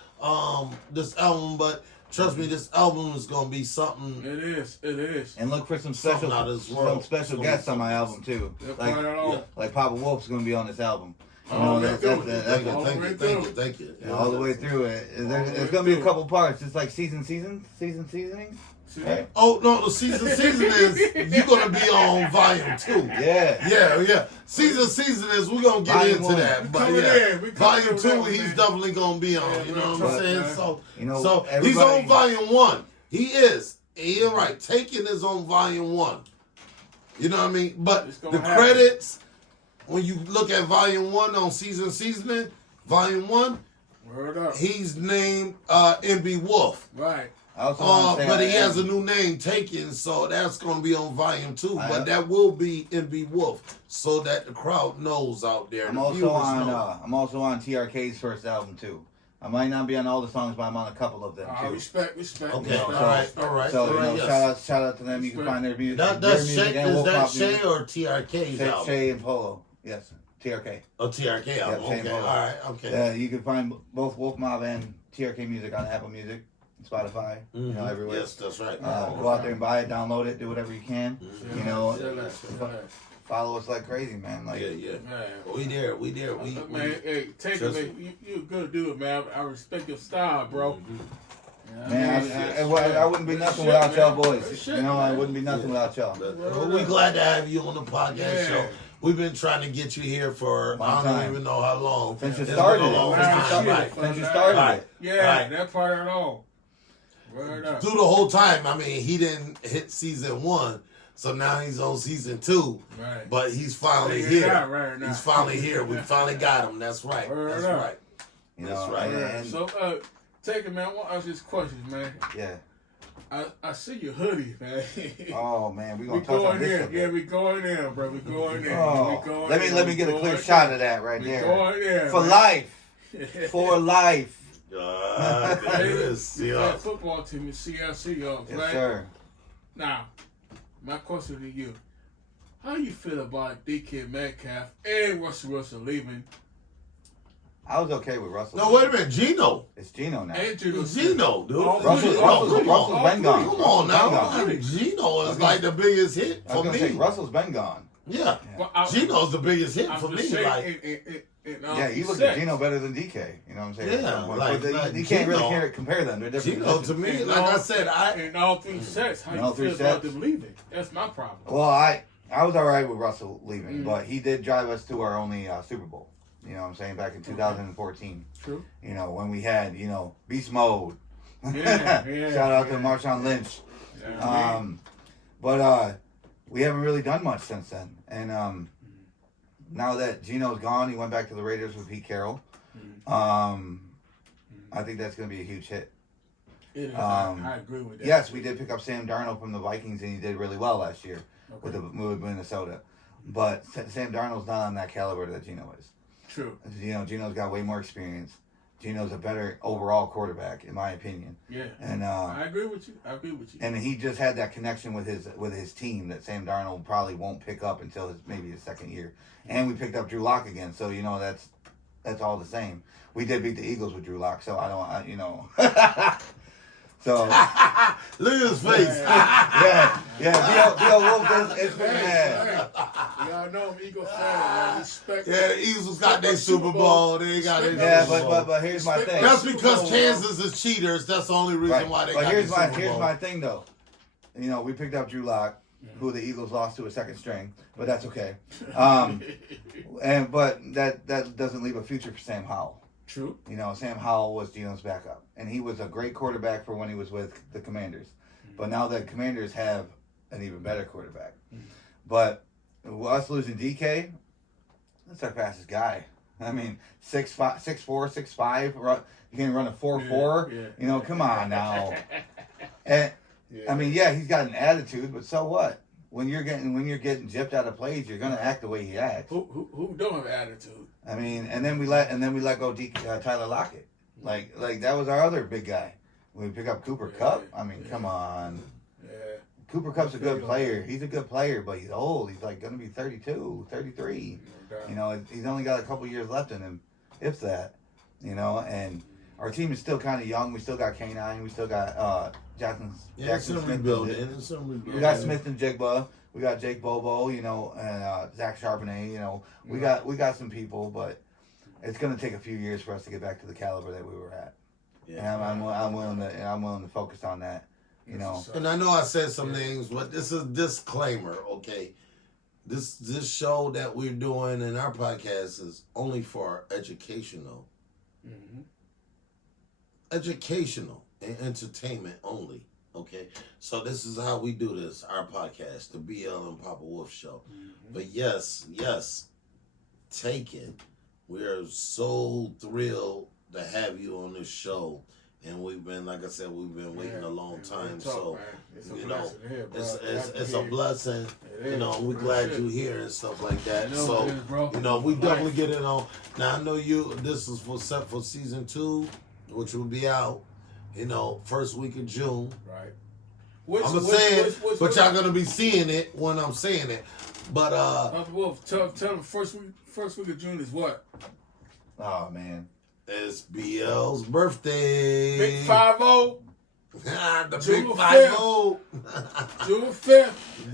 this album, but trust me, this album is gonna be something. It is. and look for some Something out of this world. some special guests on my album too. That's Like right on. like PappaWolf's gonna be on this album. You Oh, know, okay, that's good. what- All the way through. Thank you. yeah, all the way through it. There's gonna be a couple parts. It's like seasoning. See? Right? Oh no, the season is you're gonna be on volume 2. Yeah. Yeah. Season is we're gonna get Volume into one. that, but coming yeah, in. We coming volume in 2 with that, he's man. definitely gonna be on. Yeah, You know what real I'm saying? talk, So You know, so he's everybody- on volume 1. He is. You're right. Taking is on volume 1. You know what I mean? But It's gonna the happen. credits, when you look at volume 1 on seasoning, volume 1, Word up. he's named MBwolf. Right. I also want to say But he I has a am- new name taken, so that's going to be on volume 2. I But am- that will be MBwolf, so that the crowd knows out there. I'm the also viewers on know. I'm also on TRK's first album too. I might not be on all the songs, but I'm on a couple of them too. Respect. Okay, You know, all so- right. So all you know, right, yes. shout out to them. You can Respect. find their music. That's their music Shay, and is Wolf that Pop Shay music. or TRK's album? Shay and Polo. Yes, TRK. Oh, TRK album. Yeah, Shay and Okay, all Polo. right, okay. Yeah, you can find both Wolf Mob and TRK music on Apple Music, Spotify, you know, everywhere. Yes, that's right. Go out there and buy it, download it, do whatever you can. You know, follow us like crazy, man. Like, Yeah. Man. We there. We Man, hey, take it, Trust man. You good dude, man. I respect your style, bro. Yeah, man, I wouldn't be nothing Shit, without y'all man. boys. Shit, You know, I man. wouldn't be nothing without y'all. We're glad to have you on the podcast Yeah. show. We've been trying to get you here for Long I don't time. even know how long. Since you It's started been a it. long Since you time. started Right. it. Since you started Right. it. Yeah, Right. that part at all. Word up. Through the whole time, I mean, he didn't hit season 1, so now he's on season 2. Right. But he's finally Figure it here. out right now. He's finally here. We finally got him. That's right. Word That's up. right. You That's know, right. and- So, take it, man. I want to ask this question, man. yeah. I see your hoodie, man. Oh man, we We gonna touch on going this. in. a bit. Yeah, we going in, bro. We going in. Oh, We going let me in. let me We get a going clear in. shot of that right We there. going in, For man. life, for life. There it is. You Yeah. got football team, the CLC, y'all, Yes, right? sir. Now, my question to you: how you feel about DK Metcalf and Russell Wilson leaving? I was okay with Russell. No, wait a minute. Gino. It's Gino now. And Gino It's Smith. Gino, dude. All Russell- three. Russell's- All three. Russell's All been three. gone. Come on now. Gone. Gino is like the biggest hit I for was gonna say me. Russell's been gone. Yeah. But I- Gino's the biggest hit I'm for just me. saying, Like, Yeah, you look at Gino better than DK. You know what I'm saying? Yeah, you can't really compare them. They're different. Gino, to me, like I said, in all 3 sets, how you feel about them leaving? That's my problem. Well, I was all right with Russell leaving, but he did drive us to our only Super Bowl. You know what I'm saying? Back in 2014. True. You know, when we had, beast mode. Yeah, Shout out to Marshawn Lynch. Yeah, but we haven't really done much since then. And now that Gino's gone, he went back to the Raiders with Pete Carroll. I think that's going to be a huge hit. It is. I agree with that. Yes, we did pick up Sam Darnold from the Vikings, and he did really well last year with Minnesota. But Sam Darnold's not on that caliber that Gino is. True. Gino's got way more experience. Gino's a better overall quarterback, in my opinion. Yeah. And I agree with you. And he just had that connection with his team that Sam Darnold probably won't pick up until maybe his second year. And we picked up Drew Lock again, so that's all the same. We did beat the Eagles with Drew Lock, so So look at his face. PappaWolf is mad. Y'all know I'm Eagle fan, man. Respect. Yeah, the Eagles got their Super Bowl. They got their Yeah, Super Bowl. but here's my thing. That's because Kansas is cheaters. That's the only reason why they got their Super Bowl. Here's my thing though. We picked up Drew Lock, who the Eagles lost to a second string, but that's okay. But that doesn't leave a future for Sam Howell. True. Sam Howell was Gino's backup, and he was a great quarterback for when he was with the Commanders. But now the Commanders have an even better quarterback. But us losing DK, that's our fastest guy. I mean, 6'4", 6'5", you can run a 4.4. Yeah. Come on now. And I mean, he's got an attitude, but so what? When you're getting gypped out of plays, you're gonna act the way he acts. Who don't have attitude? I mean, and then we let go Tyler Lockett. Like that was our other big guy. When we pick up Cooper Kupp, I mean, come on. Yeah. Cooper Kupp's a good player. He's a good player, but he's old. He's like gonna be 32, 33. He's only got a couple years left in him, if that. And our team is still kind of young. We still got K9. We still got Jackson Smith. We got Smith and Jigba. We got Jake Bobo, and Zach Charbonnet. We got some people, but it's going to take a few years for us to get back to the caliber that we were at. Yeah. And I'm willing to focus on that. And I know I said some things, but this is a disclaimer, okay? This show that we're doing in our podcast is only for educational. Educational and entertainment only. Okay, so this is how we do this, our podcast, the BL and PappaWolf show. But yes, take it. We are so thrilled to have you on this show. And we've been, like I said, waiting a long time. So, it's a blessing. We're glad you're here and stuff like that. We definitely get it on. Now, I know this is set for season 2, which will be out, first week of June. Right. I'm gonna say it, but y'all gonna be seeing it when I'm saying it. But Wolf, tell them first week of June is what? Oh man, it's BL's birthday. Big 5-0. The June big 5-0. June 5th.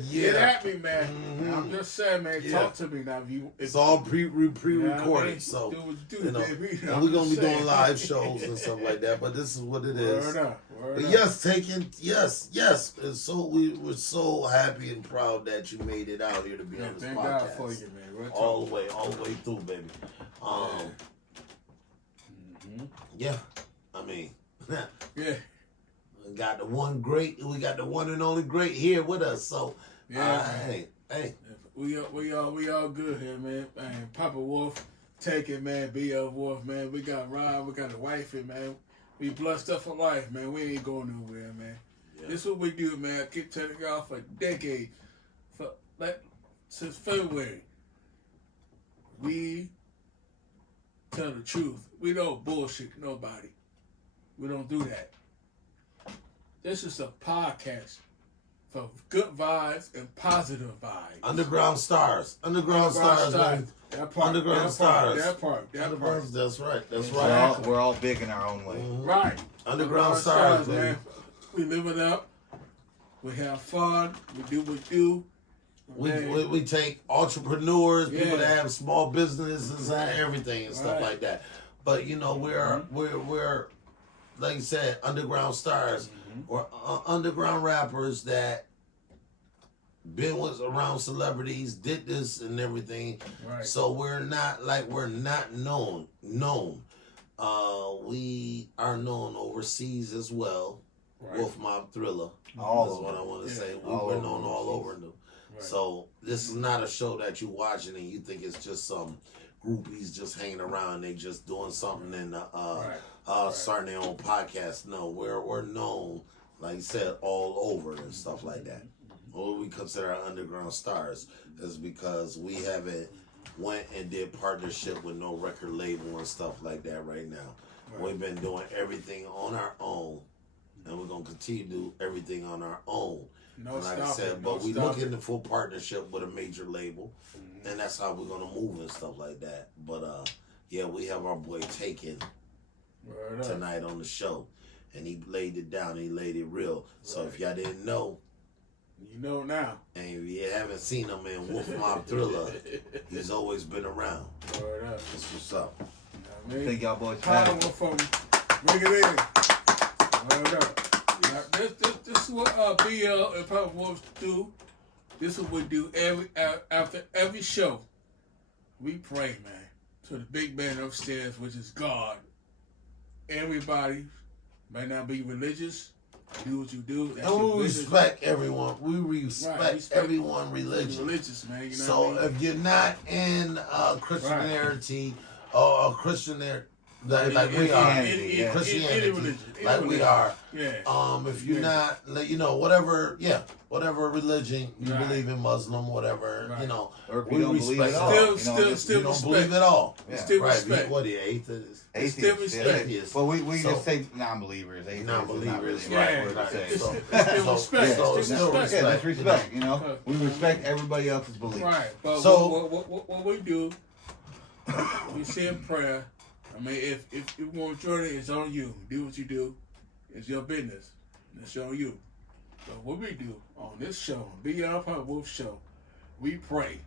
Yeah. Get at me, man. I'm just saying, man. Talk to me now. It's all pre-recorded, so and we're gonna be doing live shows and stuff like that. But this is what it is. Word up. Yes. And so we're so happy and proud that you made it out here to be on this thank podcast. God for you, man. All the way through, baby. Yeah. I mean, yeah. We got the one and only great here with us. So, hey. We all good here, man. PappaWolf, take it, man. BL Wolf, man. We got Rob, we got a wifey, man. We blessed up for life, man. We ain't going nowhere, man. Yeah. This is what we do, man. Keep telling y'all for decades, since February. We tell the truth. We don't bullshit nobody. We don't do that. This is a podcast for good vibes and positive vibes. Underground stars, man. Underground stars. That part. That's right. We're all big in our own way. Mm-hmm. Right. Underground stars, man. We live it up. We have fun. We do what we do. We take entrepreneurs, people Yeah. that have small businesses and everything and stuff Right. like that. But you know, we're like you said, underground stars or underground rappers that been around celebrities, did this and everything. Right. So we're not known. We are known overseas as well. Right. Wolf Mob Thriller. All That's over. what I want to say. All We're over known all over. Right. So this is not a show that you watching and you think it's just some groupies just hanging around. They just doing something and starting their own podcast. No, we're known, like you said, all over and stuff like that. What we consider our underground stars is because we haven't went and did partnership with no record label and stuff like that right now. Right. We've been doing everything on our own, and we're gonna continue to do everything on our own. No And like I stopping, said, no but we stopping. looking for partnership with a major label, and that's how we're gonna move and stuff like that. But yeah, we have our boy Taken Word up. tonight on the show, and he laid it down. He laid it real. So if y'all didn't know, You know now. and if you haven't seen him in Wolf Mob Thriller, he's always been around. Word up. That's what's up. You know what I mean? Thank y'all boys for Power having me. from bring it in. Word up. Now, this is what BL and PappaWolf do. This is what we do after every show. We pray, man, to the big man upstairs, which is God. Everybody may not be religious. Do what you do. That's And your we business. respect everyone. We respect, Right, everyone religion. Religious, man. You know So what I mean? if you're not in Christianity or Christianity, like we are, Christianity, Christianity, any religion, any like we religion. are. Yeah. If you're not, like, you know, whatever religion you Right. believe in, Muslim, whatever, Right. you know, Or if we you don't believe respect at all. all. you know, Still just- You don't respect. believe at all, Yeah. Still right? respect. What are you, atheist? Atheists, still yeah. respect. Atheists. Well, we So- just say non-believers. Atheists Non-believers, is not really yeah, right word right. to say. It's So- still so- respect. so It's still it's still respect. Yeah, that's you respect. know. You know, we respect everybody else's beliefs. Right, but So- what we do, we say a prayer. I mean, if you want to join it, it's on you. Do what you do. It's your business. It's on you. So what we do on this show, Beyond PappaWolf Show, we pray.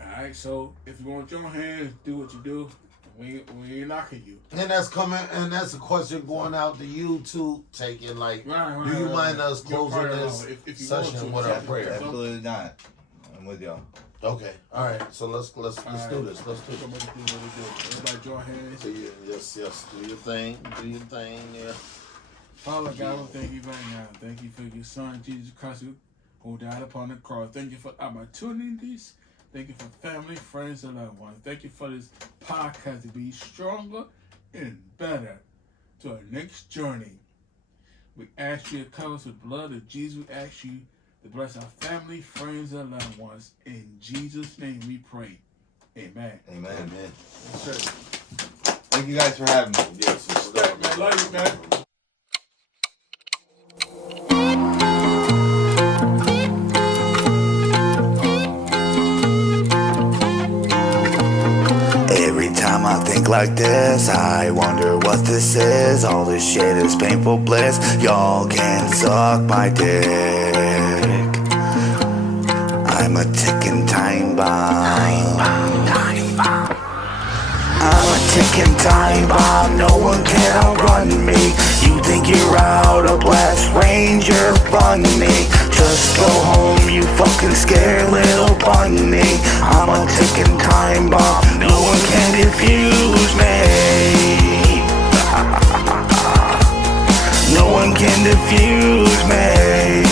All right. So if you want to join hands, do what you do. We ain't knocking you. And that's coming, and that's a question going out to you too, taking like, Right, do you mind us Your closing prayer this on it, if you want session to. with our prayer? Absolutely not. I'm with y'all. Okay, all right. So let's All do right. this. Let's do So this. what we do. Everybody join hands. So yes. Do your thing. Yeah. Father God, we thank you right now. Thank you for your son, Jesus Christ, who died upon the cross. Thank you for opportunities. Thank you for family, friends, and loved ones. Thank you for this podcast to be stronger and better to our next journey. We ask you to cover us with the blood of Jesus. We ask you to bless our family, friends, and loved ones. In Jesus' name we pray. Amen. Amen. Amen. Yes, sir. Thank you guys for having me. Yes. Respect, man. Love you, man. Every time I think like this, I wonder what this is. All this shit is painful bliss. Y'all can suck my dick. I'm a ticking time bomb. I'm a ticking time bomb. No one can outrun me. You think you're out of blast ranger? Funny. Just go home, you fucking scared little bunny. I'm a ticking time bomb. No one can defuse me. No one can defuse me.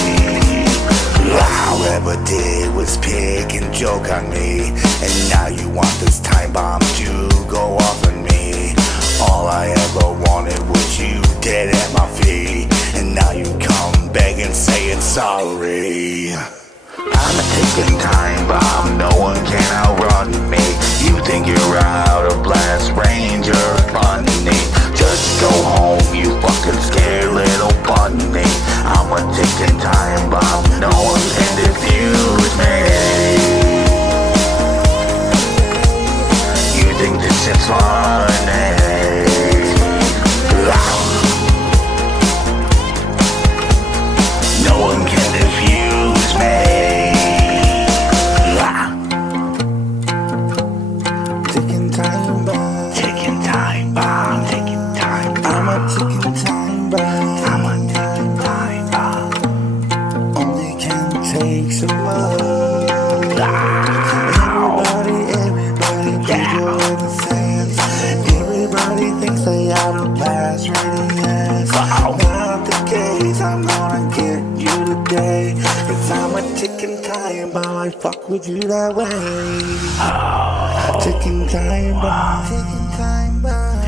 All I ever did was pick and joke on me, and now you want this time bomb to go off on me. All I ever wanted was you dead at my feet, and now you come begging saying sorry. I'm a ticking time bomb, no one can outrun me. You think you're out of blast ranger, funny. Just go home, you fucking scared little bunny. I'm a ticking time bomb, no one can defuse me. You think this shit's funny? No one can defuse me. stay out of past radius. Not the case, I'm gonna get you today. Cause I'm a ticking time bomb, I fuck with you that way. Ticking time bomb, ticking time bomb.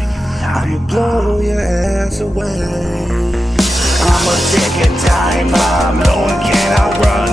I'ma blow your ass away. I'm a ticking time bomb, no one can outrun.